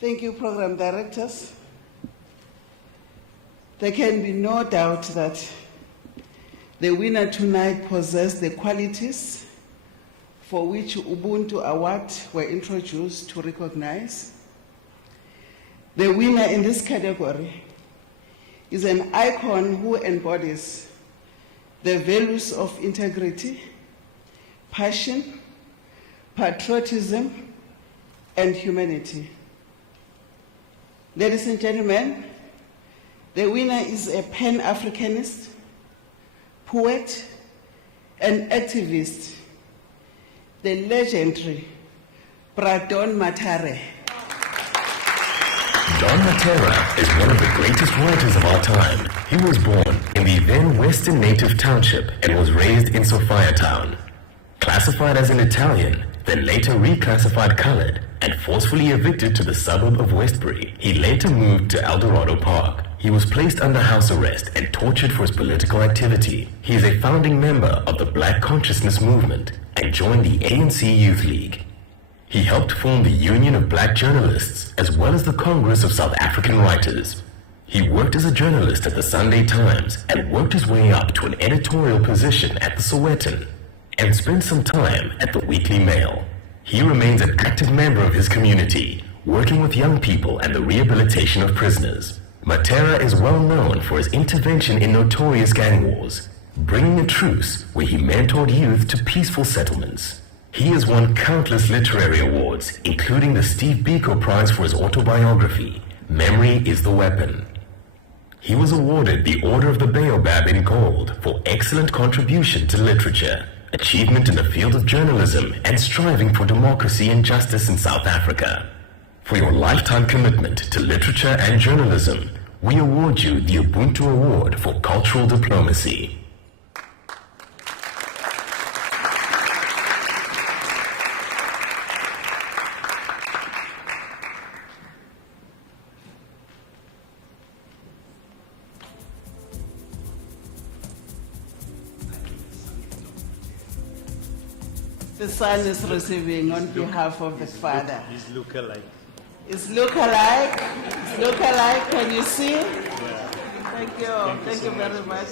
Thank you, Program Directors. There can be no doubt that the winner tonight possessed the qualities for which Ubuntu Awards were introduced to recognize. The winner in this category is an icon who embodies the values of integrity, passion, patriotism, and humanity. Ladies and gentlemen, the winner is a Pan-Africanist, poet, and activist, the legendary Don Matare. Don Matera is one of the greatest writers of our time. He was born in the then Western Native Township and was raised in Sophiatown. Classified as an Italian, then later reclassified colored, and forcefully evicted to the suburb of Westbury, he later moved to Eldorado Park. He was placed under house arrest and tortured for his political activity. He is a founding member of the Black Consciousness Movement and joined the ANC Youth League. He helped form the Union of Black Journalists as well as the Congress of South African Writers. He worked as a journalist at the Sunday Times and worked his way up to an editorial position at the Sowetan and spent some time at the Weekly Mail. He remains an active member of his community, working with young people and the rehabilitation of prisoners. Matera is well known for his intervention in notorious gang wars, bringing a truce where he mentored youth to peaceful settlements. He has won countless literary awards, including the Steve Biko Prize for his autobiography, Memory is the Weapon. He was awarded the Order of the Baobab in Gold for excellent contribution to literature, achievement in the field of journalism, and striving for democracy and justice in South Africa. For your lifetime commitment to literature and journalism, we award you the Ubuntu Award for Cultural Diplomacy. The son is receiving on behalf of the father. He's look-alike. It's look-alike. It's look-alike. Can you see? Thank you. Thank you very much.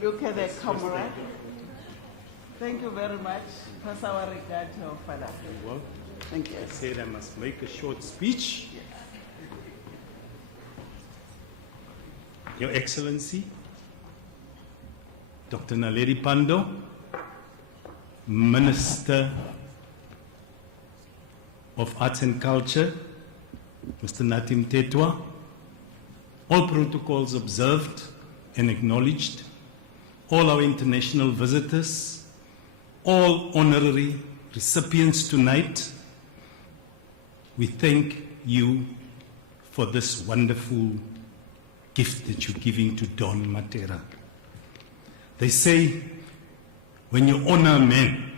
Look at the camera. Thank you very much. Pass our regard to our father. Well, Thank you. I said I must make a short speech. Your Excellency, Dr. Naledi Pandor, Minister of Arts and Culture, Mr. Natim Tetwa, all protocols observed and acknowledged, all our international visitors, all honorary recipients tonight, we thank you for this wonderful gift that you're giving to Don Matera. They say, when you honor a man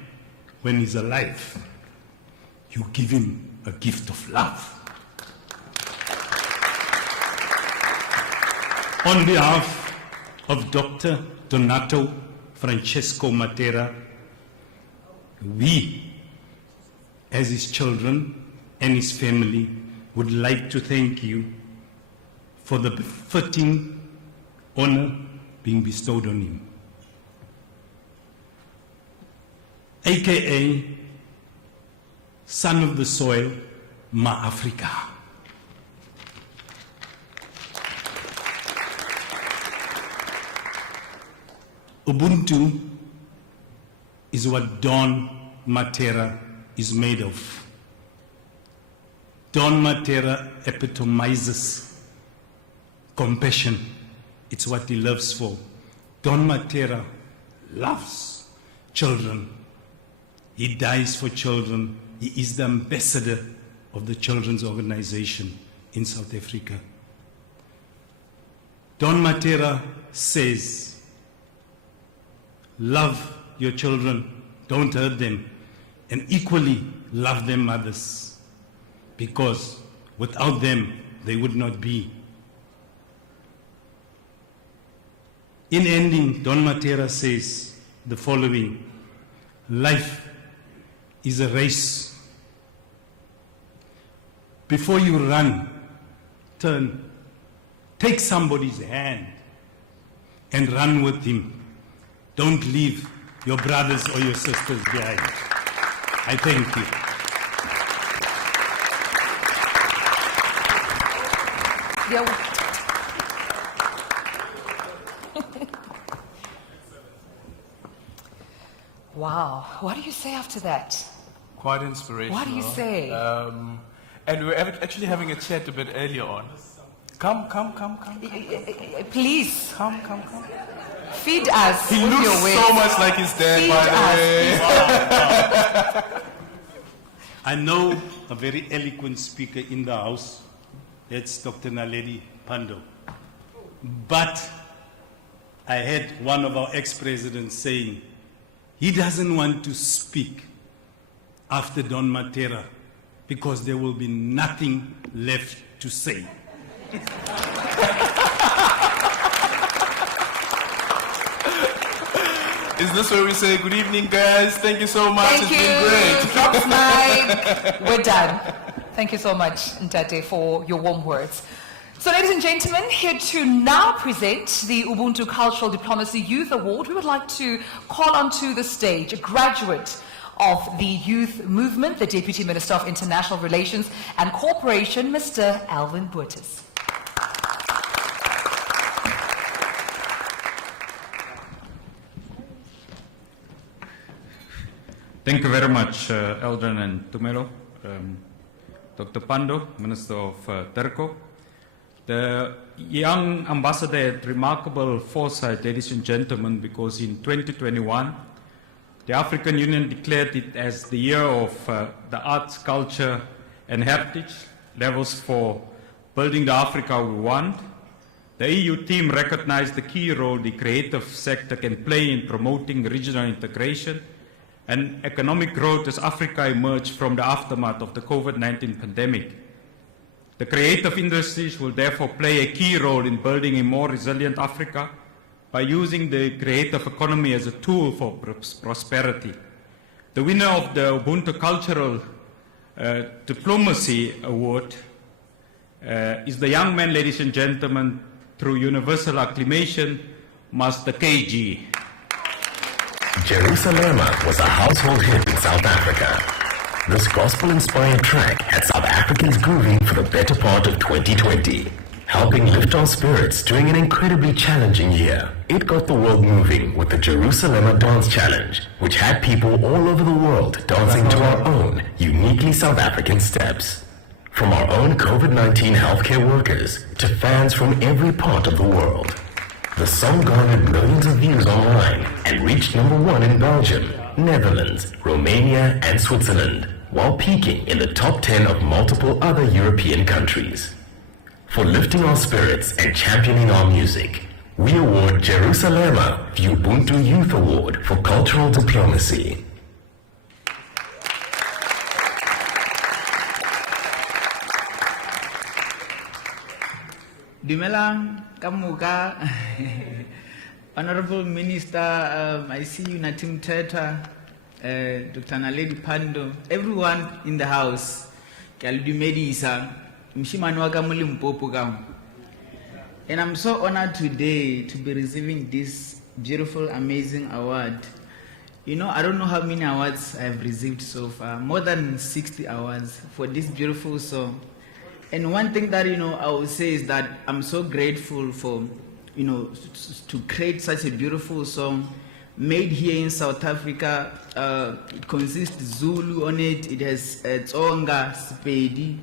when he's alive, you give him a gift of love. On behalf of Dr. Donato Francesco Matera, we, as his children and his family, would like to thank you for the befitting honor being bestowed on him. AKA son of the soil, Ma Africa. Ubuntu is what Don Matera is made of. Don Matera epitomizes compassion. It's what he lives for. Don Matera loves children. He dies for children. He is the ambassador of the children's organization in South Africa. Don Matera says, love your children, don't hurt them, and equally love their mothers, because without them, they would not be. In ending, Don Matera says the following: life is a race. Before you run, turn, take somebody's hand and run with him. Don't leave your brothers or your sisters behind. I thank you. Wow, what do you say after that? Quite inspirational. What do you say? And we were actually having a chat a bit earlier on. Come. Please. Come. Feed us. He with looks your words. so much like his dad, by the way. I know a very eloquent speaker in the house. It's Dr. Naledi Pandor. But I had one of our ex-presidents saying he doesn't want to speak after Don Matera because there will be nothing left to say. Is this where we say good evening, guys? Thank you so much. Thank It's you. been great. Drops mic. We're done. Thank you so much, Ntate, for your warm words. So, ladies and gentlemen, here to now present the Ubuntu Cultural Diplomacy Youth Award, we would like to call onto the stage a graduate of the youth movement, the Deputy Minister of International Relations and Cooperation, Mr. Alvin Boertes. Thank you very much, Eldrin and Tumelo. Dr. Pandor, Minister of Terco. The young ambassador had remarkable foresight, ladies and gentlemen, because in 2021, the African Union declared it as the year of the arts, culture, and heritage levels for building the Africa we want. The EU team recognized the key role the creative sector can play in promoting regional integration and economic growth as Africa emerged from the aftermath of the COVID-19 pandemic. The creative industries will therefore play a key role in building a more resilient Africa by using the creative economy as a tool for prosperity. The winner of the Ubuntu Cultural Diplomacy Award is the young man, ladies and gentlemen, through universal acclamation, Master KG. Jerusalem was a household hit in South Africa. This gospel-inspired track had South Africans grooving for the better part of 2020, helping lift our spirits during an incredibly challenging year. It got the world moving with the Jerusalem Dance Challenge, which had people all over the world dancing to our own uniquely South African steps. From our own COVID-19 healthcare workers to fans from every part of the world. The song garnered millions of views online and reached #1 in Belgium, Netherlands, Romania, and Switzerland, while peaking in the top 10 of multiple other European countries. For lifting our spirits and championing our music, we award Jerusalem the Ubuntu Youth Award for Cultural Diplomacy. Dumelang Kamuka, Honorable Minister, I see you, Natim Teta, Dr. Naledi Pandor, everyone in the house, Kaludumedisa, Mshimanwaka Mulimpopugam. And I'm so honored today to be receiving this beautiful, amazing award. You know, I don't know how many awards I've received so far, more than 60 awards for this beautiful song. And one thing that, you know, I would say is that I'm so grateful for, you know, to create such a beautiful song made here in South Africa. It consists Zulu on it, it has Tsonga, Sepedi,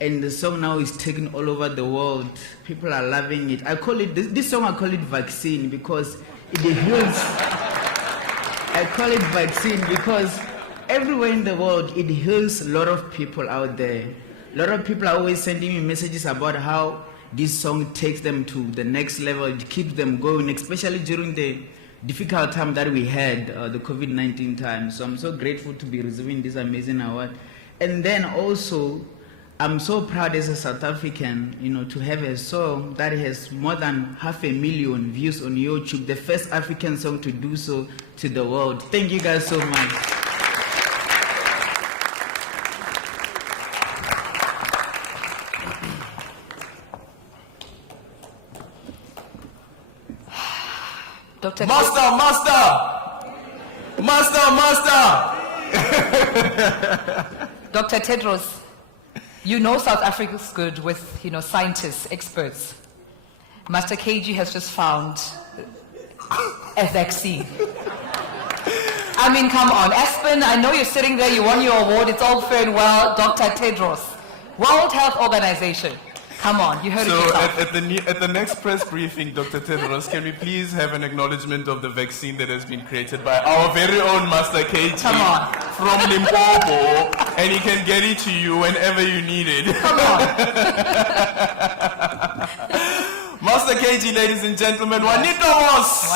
and the song now is taken all over the world. People are loving it. I call it, this song I call it Vaccine because it heals. I call it vaccine because everywhere in the world, it heals a lot of people out there. A lot of people are always sending me messages about how this song takes them to the next level. It keeps them going, especially during the difficult time that we had, the COVID-19 time. So I'm so grateful to be receiving this amazing award. And then also, I'm so proud as a South African, to have a song that has more than 500,000 views on YouTube, the first African song to do so to the world. Thank you guys so much. Dr. Master! Dr. Tedros, you know South Africa's good with, scientists, experts. Master KG has just found a vaccine. I mean, come on. Aspen, I know you're sitting there, you won your award, it's all fair and well. Dr. Tedros, World Health Organization. Come on, you heard it yourself. At the next press briefing, Dr. Tedros, can we please have an acknowledgement of the vaccine that has been created by our very own Master KG from Limpopo, and he can get it to you whenever you need it. Come on. Master KG, ladies and gentlemen, Juanitomos.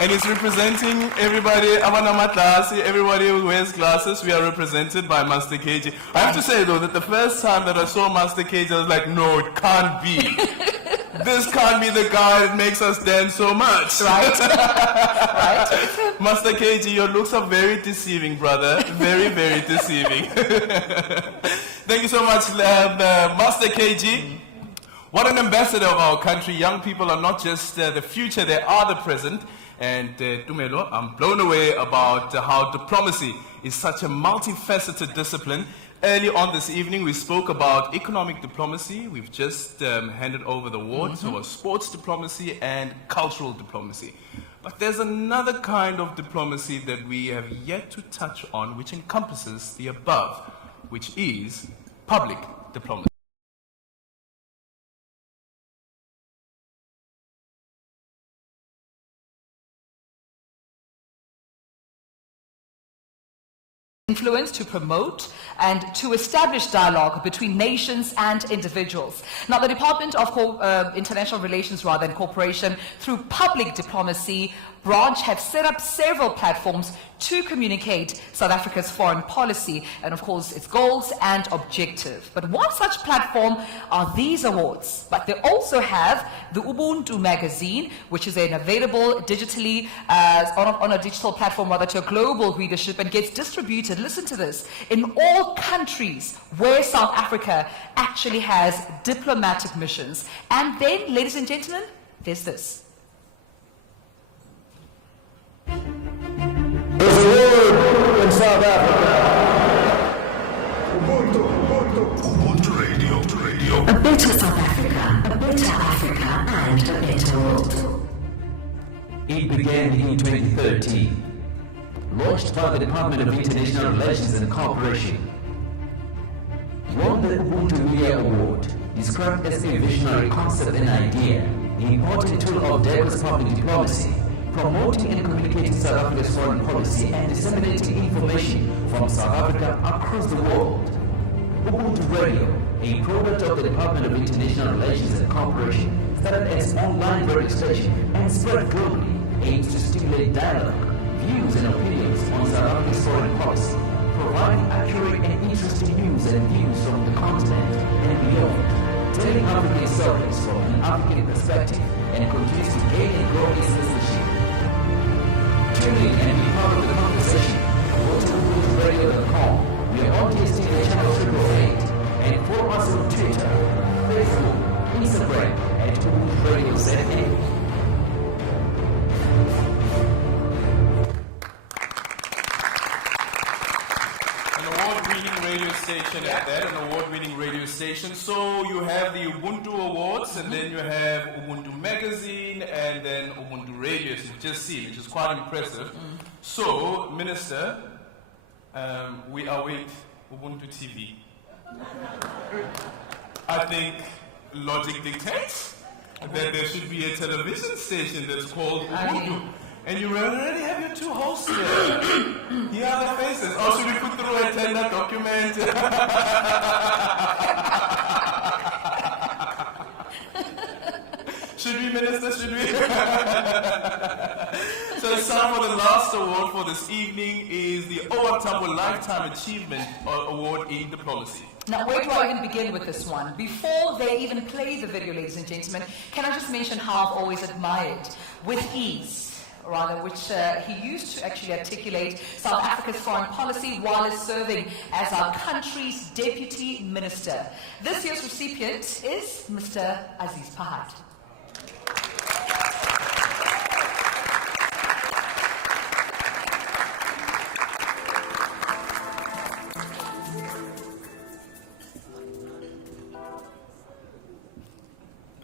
And he's representing everybody, everybody who wears glasses. We are represented by Master KG. I have to say though that the first time that I saw Master KG, I was like, no, it can't be. This can't be the guy that makes us dance so much. Right. Right. Master KG, your looks are very deceiving, brother. Very, very deceiving. Thank you so much, Master KG. What an ambassador of our country. Young people are not just the future, they are the present. And Tumelo, I'm blown away about how diplomacy is such a multifaceted discipline. Early on this evening, we spoke about economic diplomacy. We've just handed over the award to sports diplomacy and cultural diplomacy. But there's another kind of diplomacy that we have yet to touch on, which encompasses the above, which is public diplomacy. Influence to promote and to establish dialogue between nations and individuals. Now, the Department of International Relations and Cooperation, through public diplomacy branch, have set up several platforms to communicate South Africa's foreign policy and, of course, its goals and objective. But one such platform are these awards. But they also have the Ubuntu magazine, which is available digitally on a digital platform, to a global readership, and gets distributed, listen to this, in all countries where South Africa actually has diplomatic missions. And then, ladies and gentlemen, there's this. There's a word in South Africa. Ubuntu Radio. A better South Africa, a better Africa, and a better world. It began in 2013, launched by the Department of International Relations and Cooperation. Won the Ubuntu Media Award, described as a visionary concept and idea, an important tool of diverse public diplomacy, promoting and communicating South Africa's foreign policy and disseminating information from South Africa across the world. Ubuntu Radio, a product of the Department of International Relations and Cooperation, started as an online radio station and spread globally, aims to stimulate dialogue, views and opinions on South Africa's foreign policy, providing accurate and interesting news and views from the continent and beyond, telling African stories from an African perspective, and continues to gain and grow its listenership. Tune in and be part of the conversation. Go to ubuntu.radio.com. We are on DSTV channel 888, and follow us on Twitter, Facebook, Instagram at Ubuntu Radio ZA. An award-winning radio station. So you have the Ubuntu Awards, and then you have Ubuntu Magazine, and then Ubuntu Radio, as you just see, which is quite impressive. So, Minister, we await Ubuntu TV. I think logic dictates that there should be a television station that's called Ubuntu. And you already have your two hosts there. Here are the faces. Oh, should we put through a tender document? Should we, Minister? Should we? So it's time for the last award for this evening is the Owa Tambo Lifetime Achievement Award in Diplomacy. Now, where do I even begin with this one? Before they even play the video, ladies and gentlemen, can I just mention how I've always admired, with ease, rather, which he used to actually articulate South Africa's foreign policy while serving as our country's deputy minister. This year's recipient is Mr. Aziz Pahad.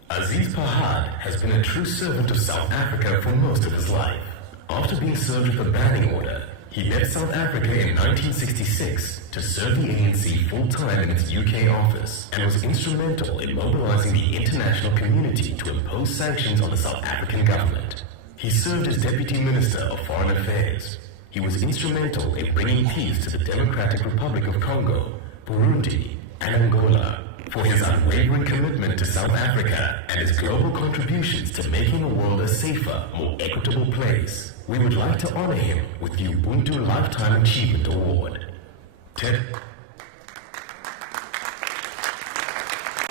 Aziz Pahad has been a true servant of South Africa for most of his life. After being served with a banning order, he left South Africa in 1966 to serve the ANC full-time in its UK office and was instrumental in mobilizing the international community to impose sanctions on the South African government. He served as Deputy Minister of Foreign Affairs. He was instrumental in bringing peace to the Democratic Republic of Congo, Burundi, and Angola. For his unwavering commitment to South Africa and his global contributions to making the world a safer, more equitable place, we would like to honor him with the Ubuntu Lifetime Achievement Award. Ted?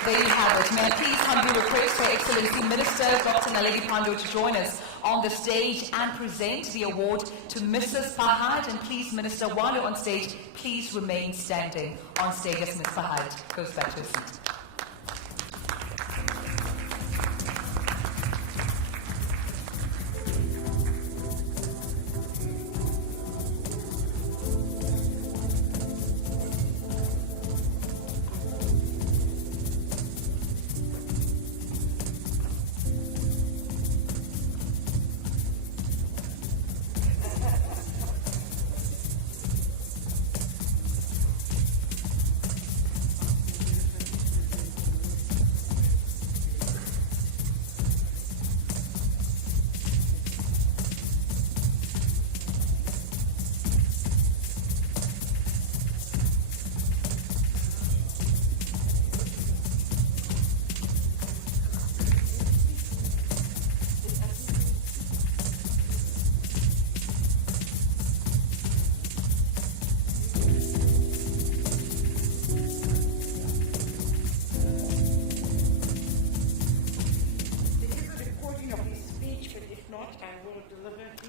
There you have it. May I please humbly request Her Excellency Minister Dr. Naledi Pandor to join us on the stage and present the award to Mrs. Pahad. And please, Minister, while you're on stage, please remain standing on stage as Ms. Pahad goes back to her seat.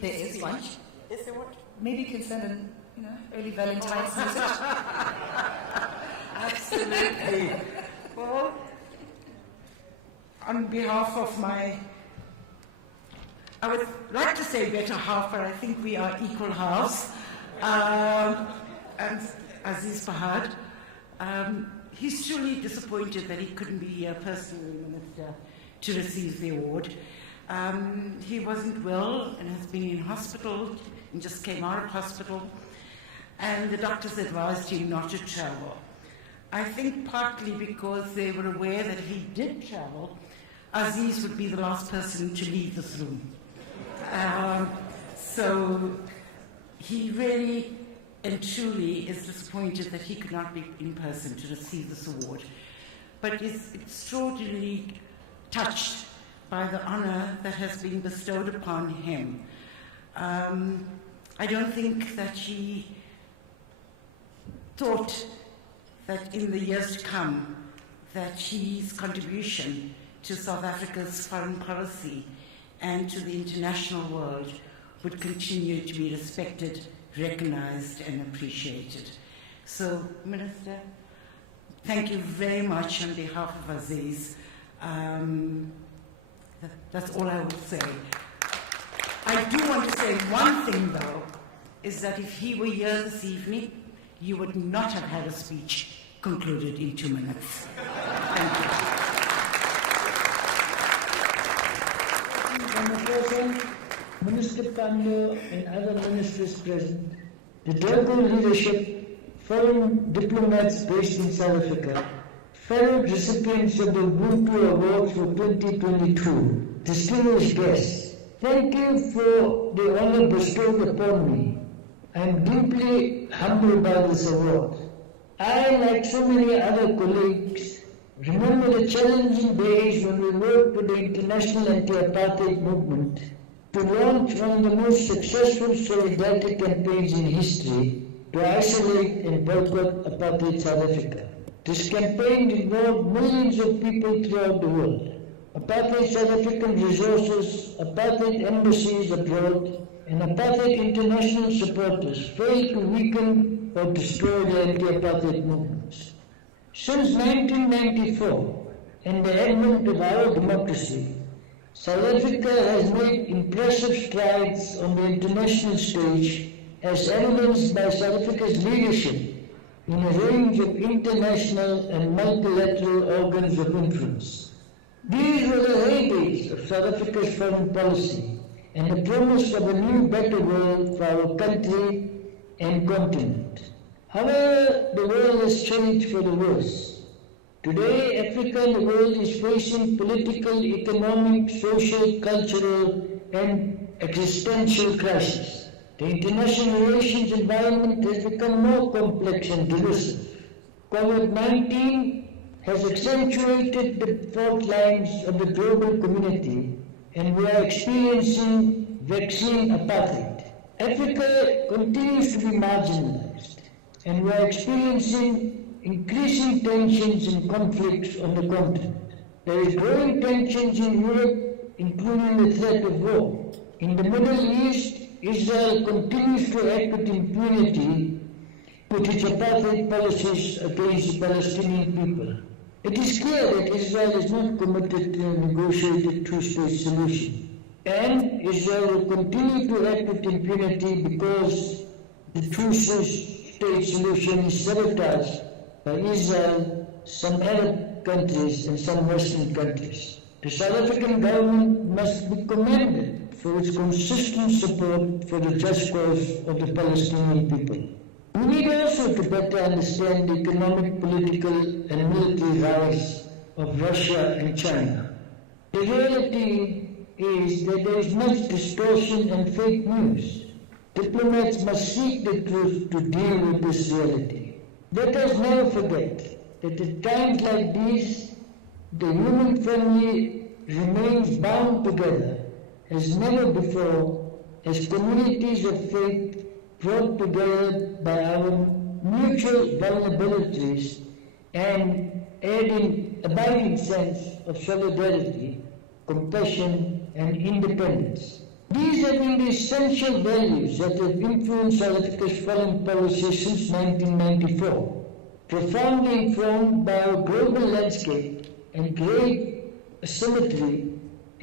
There is one. Is there what? Maybe you can send an early Valentine's message. Absolutely. Well, on behalf of I would like to say better half, but I think we are equal halves. And Aziz Pahad, he's truly disappointed that he couldn't be here personally, Minister, to receive the award. He wasn't well and has been in hospital and just came out of hospital, and the doctors advised him not to travel. I think partly because they were aware that if he did travel, Aziz would be the last person to leave this room. So he really and truly is disappointed that he could not be in person to receive this award, but is extraordinarily touched by the honor that has been bestowed upon him. I don't think that he thought that in the years to come that his contribution to South Africa's foreign policy and to the international world would continue to be respected, recognized and appreciated. So, Minister, thank you very much on behalf of Aziz. That's all I will say. I do want to say one thing, though, is that if he were here this evening, you would not have had a speech concluded in 2 minutes. Thank you. Mr. President, Minister Pandor and other ministers present, the Durban leadership, foreign diplomats based in South Africa, fellow recipients of the Ubuntu Awards for 2022, distinguished guests, thank you for the honor bestowed upon me. I am deeply humbled by this award. I, like so many other colleagues, remember the challenging days when we worked with the international anti-apartheid movement to launch one of the most successful solidarity campaigns in history to isolate and boycott apartheid South Africa. This campaign involved millions of people throughout the world. Apartheid South African resources, apartheid embassies abroad, and apartheid international supporters failed to weaken or destroy the anti-apartheid movements. Since 1994 and the advent of our democracy, South Africa has made impressive strides on the international stage as evidenced by South Africa's leadership in a range of international and multilateral organs of influence. These were the heydays of South Africa's foreign policy and the promise of a new, better world for our country and continent. However, the world has changed for the worse. Today, Africa and the world is facing political, economic, social, cultural, and existential crises. The international relations environment has become more complex and divisive. COVID-19 has accentuated the fault lines of the global community, and we are experiencing vaccine apartheid. Africa continues to be marginalized, and we are experiencing increasing tensions and conflicts on the continent. There is growing tensions in Europe, including the threat of war. In the Middle East, Israel continues to act with impunity with its apartheid policies against the Palestinian people. It is clear that Israel is not committed to a negotiated two-state solution, and Israel will continue to act with impunity because the two-state solution is sabotaged by Israel, some Arab countries, and some Western countries. The South African government must be commended for its consistent support for the just cause of the Palestinian people. We need also to better understand the economic, political, and military rise of Russia and China. The reality is that there is much distortion and fake news. Diplomats must seek the truth to deal with this reality. Let us never forget that at times like these, the human family remains bound together as never before, as communities of faith brought together by our mutual vulnerabilities and adding abiding sense of solidarity, compassion, and independence. These have been the essential values that have influenced South Africa's foreign policy since 1994, profoundly informed by our global landscape and great asymmetry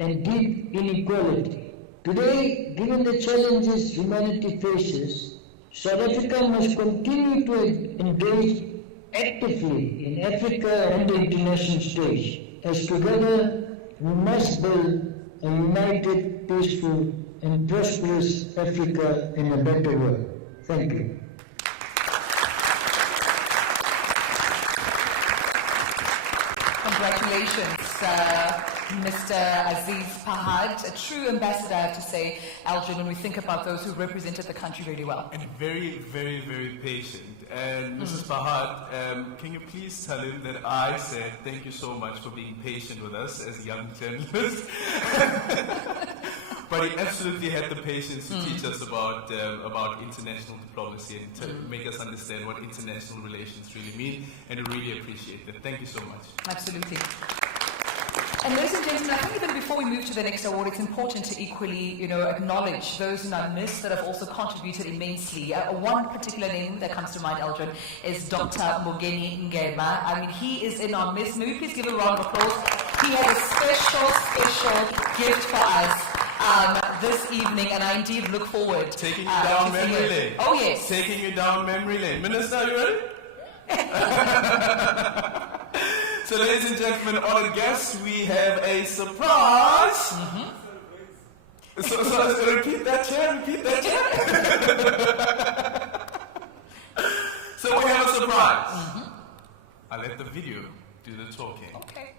and deep inequality. Today, given the challenges humanity faces, South Africa must continue to engage actively in Africa and the international stage, as together we must build a united, peaceful, and prosperous Africa in a better world. Thank you. Congratulations, Mr. Aziz Pahad, a true ambassador, I have to say, Aldrin, when we think about those who represented the country really well. And very, very, very patient. And Mrs. Pahad, can you please tell him that I said thank you so much for being patient with us as young journalists. But he absolutely had the patience to teach us about international diplomacy and to make us understand what international relations really mean, and I really appreciate that. Thank you so much. Absolutely. And ladies and gentlemen, I think even before we move to the next award, it's important to equally, acknowledge those in our midst that have also contributed immensely. One particular name that comes to mind, Eldrin, is Dr. Mogeni Ngema. I mean, he is in our midst. May we please give a round of applause? He has a special gift for us this evening, and I indeed look forward taking you down memory lane. Oh yes, taking you down memory lane. Minister, are you ready? So, ladies and gentlemen, honored guests, we have a surprise. So repeat that chair. So we have a surprise. I'll let the video do the talking. Okay.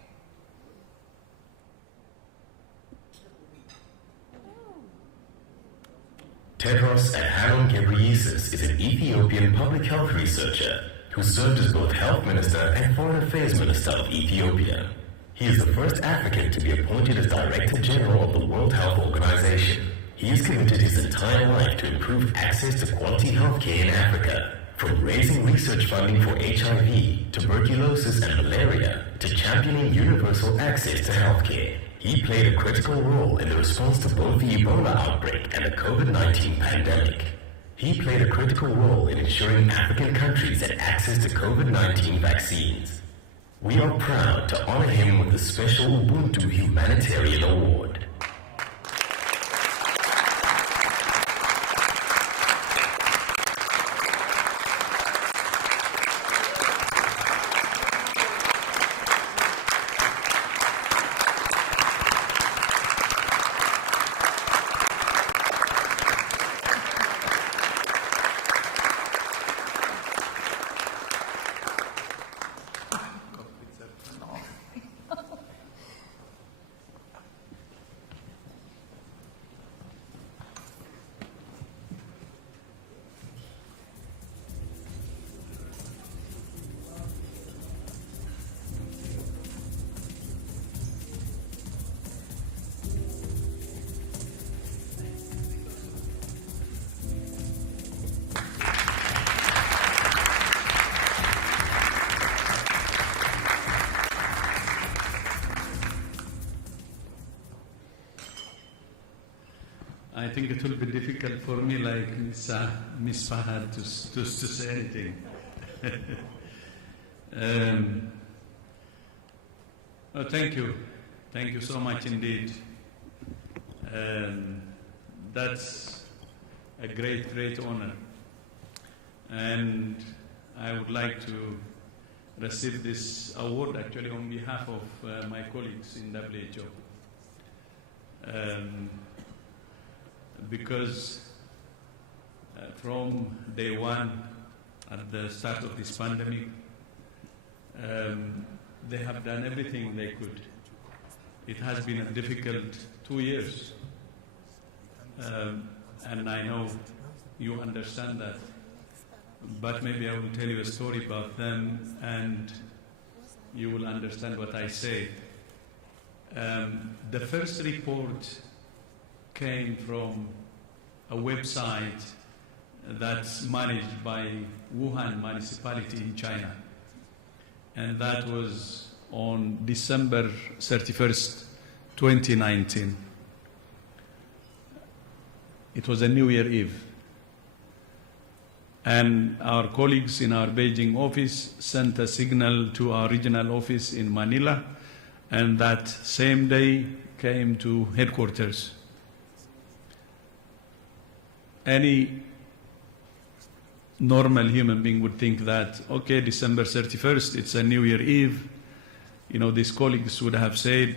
Tedros Adhanom Ghebreyesus is an Ethiopian public health researcher who served as both Health Minister and Foreign Affairs Minister of Ethiopia. He is the first African to be appointed as Director General of the World Health Organization. He has committed his entire life to improve access to quality healthcare in Africa, from raising research funding for HIV, tuberculosis, and malaria, to championing universal access to healthcare. He played a critical role in the response to both the Ebola outbreak and the COVID-19 pandemic. He played a critical role in ensuring African countries had access to COVID-19 vaccines. We are proud to honor him with the special Ubuntu Humanitarian Award. I think it will be difficult for me, like Miss Fahad, to say anything. Oh, thank you. Thank you so much indeed. That's a great, great honor. And I would like to receive this award actually on behalf of my colleagues in WHO. Because from day one, at the start of this pandemic, they have done everything they could. It has been a difficult 2 years, and I know you understand that. But maybe I will tell you a story about them, and you will understand what I say. The first report came from a website that's managed by Wuhan municipality in China. And that was on December 31st, 2019. It was a New Year Eve. And our colleagues in our Beijing office sent a signal to our regional office in Manila, and that same day came to headquarters. Any normal human being would think that, okay, December 31st, it's a New Year Eve. You know, these colleagues would have said,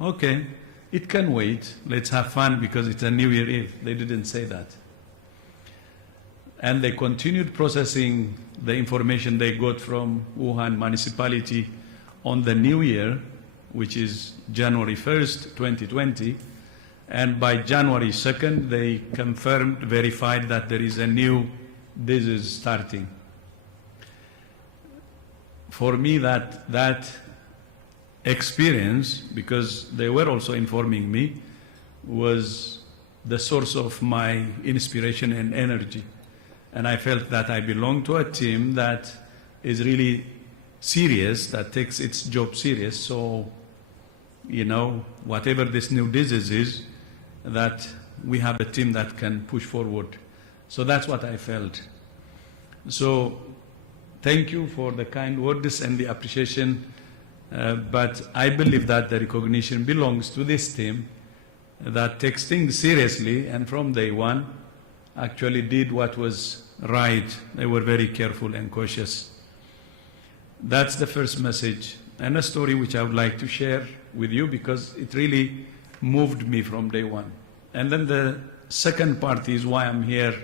okay, it can wait. Let's have fun because it's a New Year Eve. They didn't say that. And they continued processing the information they got from Wuhan municipality on the New Year, which is January 1st, 2020. And by January 2nd, they confirmed, verified that there is a new disease starting. For me, that experience, because they were also informing me, was the source of my inspiration and energy. And I felt that I belong to a team that is really serious, that takes its job serious. So, you know, whatever this new disease is, that we have a team that can push forward. So that's what I felt. So thank you for the kind words and the appreciation. But I believe that the recognition belongs to this team that takes things seriously, and from day one actually did what was right. They were very careful and cautious. That's the first message, and a story which I would like to share with you because it really moved me from day one. And then the second part is why I'm here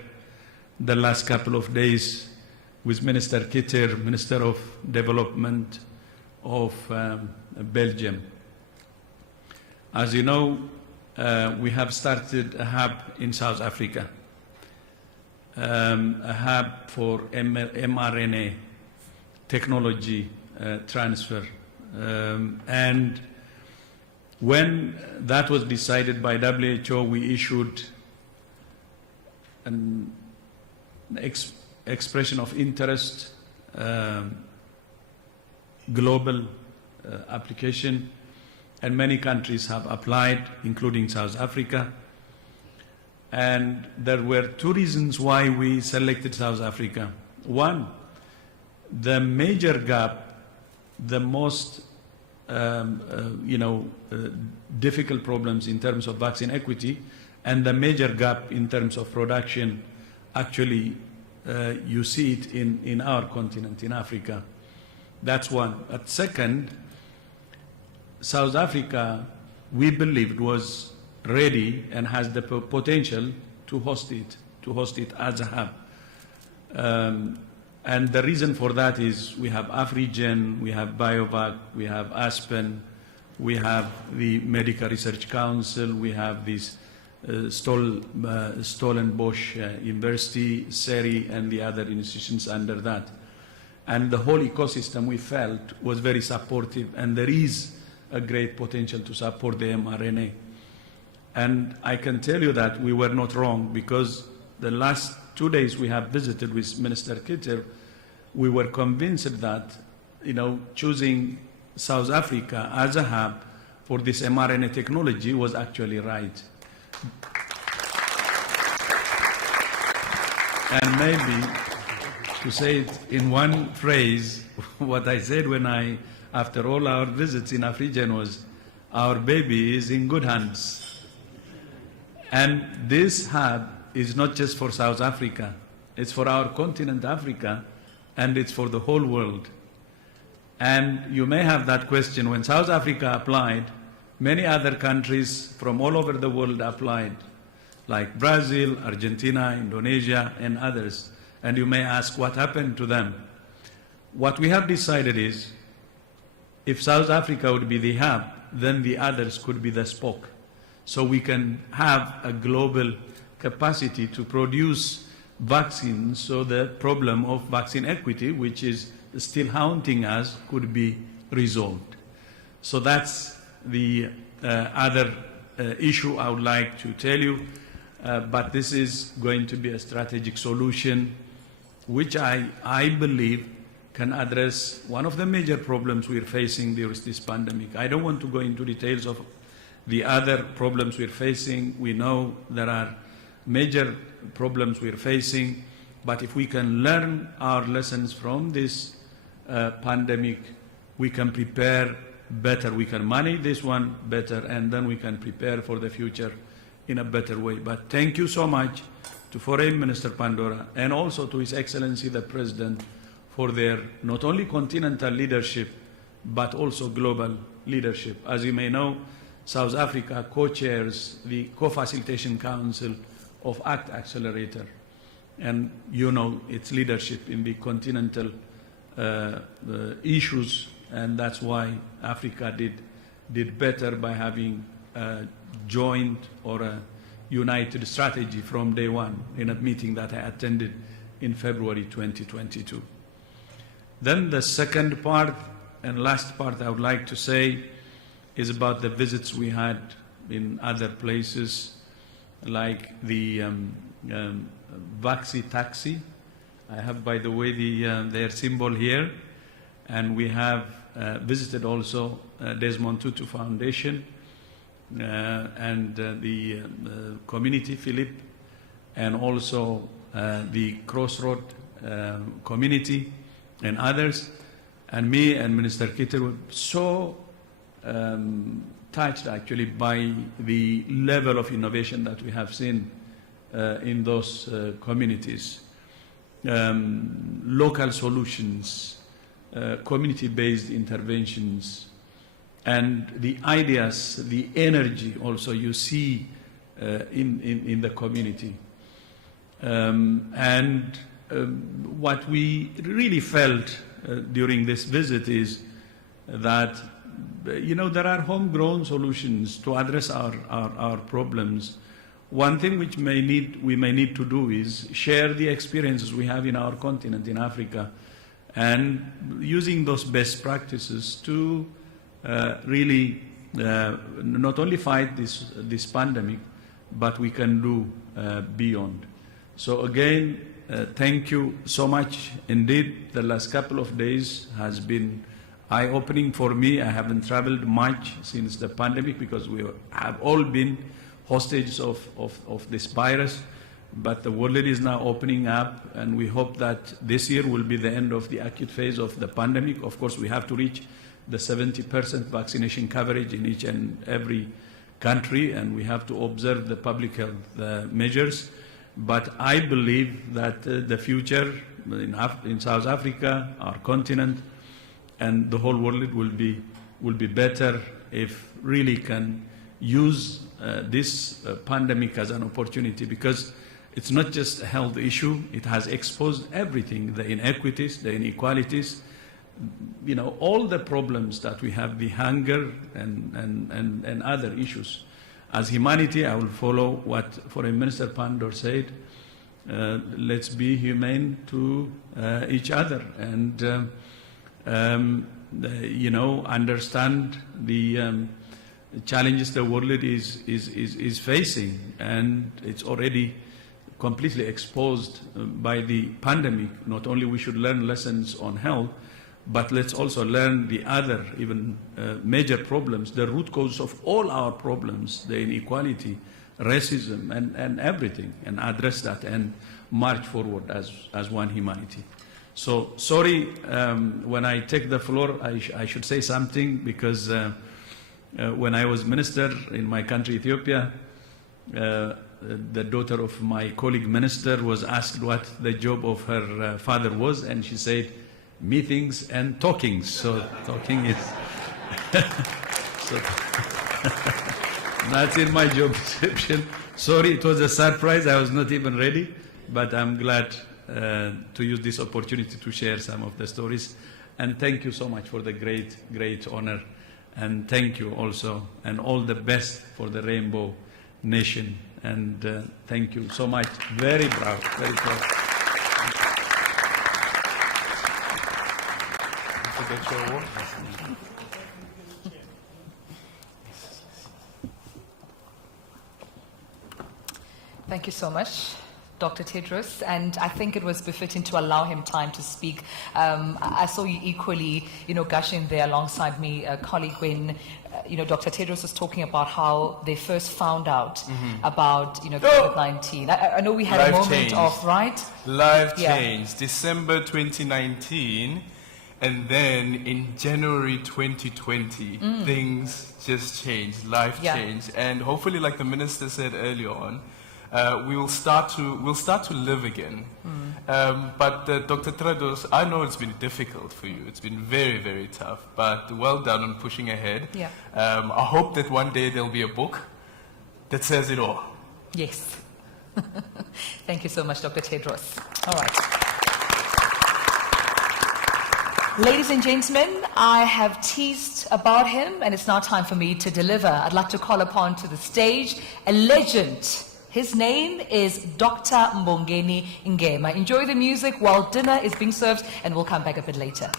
the last couple of days with Minister Kitter, Minister of Development of Belgium. As you know, we have started a hub in South Africa, a hub for mRNA technology transfer. And when that was decided by WHO, we issued an expression of interest, global application, and many countries have applied, including South Africa. And there were two reasons why we selected South Africa. One, the major gap, the most difficult problems in terms of vaccine equity, and the major gap in terms of production, actually you see it in our continent, in Africa. That's one. But second, South Africa, we believed, was ready and has the potential to host it as a hub. And the reason for that is we have Afrigen, we have BioVac, we have Aspen, we have the Medical Research Council, we have this Stellenbosch University, SERI, and the other institutions under that. And the whole ecosystem, we felt, was very supportive, and there is a great potential to support the mRNA. And I can tell you that we were not wrong, because the last 2 days we have visited with Minister Kittel, we were convinced that, choosing South Africa as a hub for this mRNA technology was actually right. And maybe, to say it in one phrase, what I said after all our visits in Afrigen was, our baby is in good hands. And this hub is not just for South Africa, it's for our continent, Africa, and it's for the whole world. And you may have that question, when South Africa applied, many other countries from all over the world applied, like Brazil, Argentina, Indonesia, and others. And you may ask, what happened to them? What we have decided is, if South Africa would be the hub, then the others could be the spoke. So we can have a global capacity to produce vaccines, so the problem of vaccine equity, which is still haunting us, could be resolved. So that's the other issue I would like to tell you. But this is going to be a strategic solution, which I believe can address one of the major problems we're facing during this pandemic. I don't want to go into details of the other problems we're facing. We know there are major problems we're facing, but if we can learn our lessons from this pandemic, we can prepare better. We can manage this one better, and then we can prepare for the future in a better way. But thank you so much to Foreign Minister Pandora, and also to His Excellency the President, for their not only continental leadership, but also global leadership. As you may know, South Africa co-chairs the Co-Facilitation Council of ACT Accelerator, and you know its leadership in the continental issues, and that's why Africa did better by having a joint or a united strategy from day one in a meeting that I attended in February 2022. Then the second part and last part I would like to say is about the visits we had in other places, like the Vaxi Taxi. I have, by the way, their symbol here. And we have visited also Desmond Tutu Foundation and the community, Philip, and also the Crossroad community and others. And me and Minister Kittel were so touched actually by the level of innovation that we have seen in those communities. Local solutions, community-based interventions, and the ideas, the energy also you see in the community. What we really felt during this visit is that, there are homegrown solutions to address our problems. One thing which we may need to do is share the experiences we have in our continent, in Africa, and using those best practices to really not only fight this pandemic, but we can do beyond. So again, thank you so much indeed. The last couple of days has been eye-opening for me. I haven't traveled much since the pandemic because we have all been hostages of this virus, but the world is now opening up, and we hope that this year will be the end of the acute phase of the pandemic. Of course, we have to reach the 70% vaccination coverage in each and every country, and we have to observe the public health measures. But I believe that the future in South Africa, our continent, and the whole world will be better if really can use this pandemic as an opportunity, because it's not just a health issue. It has exposed everything, the inequities, the inequalities, all the problems that we have, the hunger and other issues. As humanity, I will follow what Foreign Minister Pandor said. Let's be humane to each other and, understand the challenges the world is facing, and it's already completely exposed by the pandemic. Not only we should learn lessons on health, but let's also learn the other even major problems, the root cause of all our problems, the inequality, racism, and everything, and address that and march forward as one humanity. So sorry, when I take the floor, I should say something, because when I was minister in my country, Ethiopia, the daughter of my colleague minister was asked what the job of her father was, and she said, meetings and talkings. So talking is so that's in my job description. Sorry, it was a surprise. I was not even ready, but I'm glad to use this opportunity to share some of the stories. And thank you so much for the great honor. And thank you also, and all the best for the Rainbow Nation. And thank you so much. Very proud, very proud. Thank you so much, Dr. Tedros, and I think it was befitting to allow him time to speak. I saw you equally, gushing there alongside me, colleague, when Dr. Tedros was talking about how they first found out about COVID-19. I know we had a moment of, right? Life changed. December 2019. And then in January 2020, things just changed, life changed. And hopefully, like the minister said earlier on, we'll start to live again. But Dr. Tedros, I know it's been difficult for you. It's been very, very tough, but well done on pushing ahead. Yeah. I hope that one day there'll be a book that says it all. Yes. Thank you so much, Dr. Tedros. All right. Ladies and gentlemen, I have teased about him, and it's now time for me to deliver. I'd like to call upon to the stage a legend. His name is Dr. Mbongeni Ngema. Enjoy the music while dinner is being served, and we'll come back a bit later.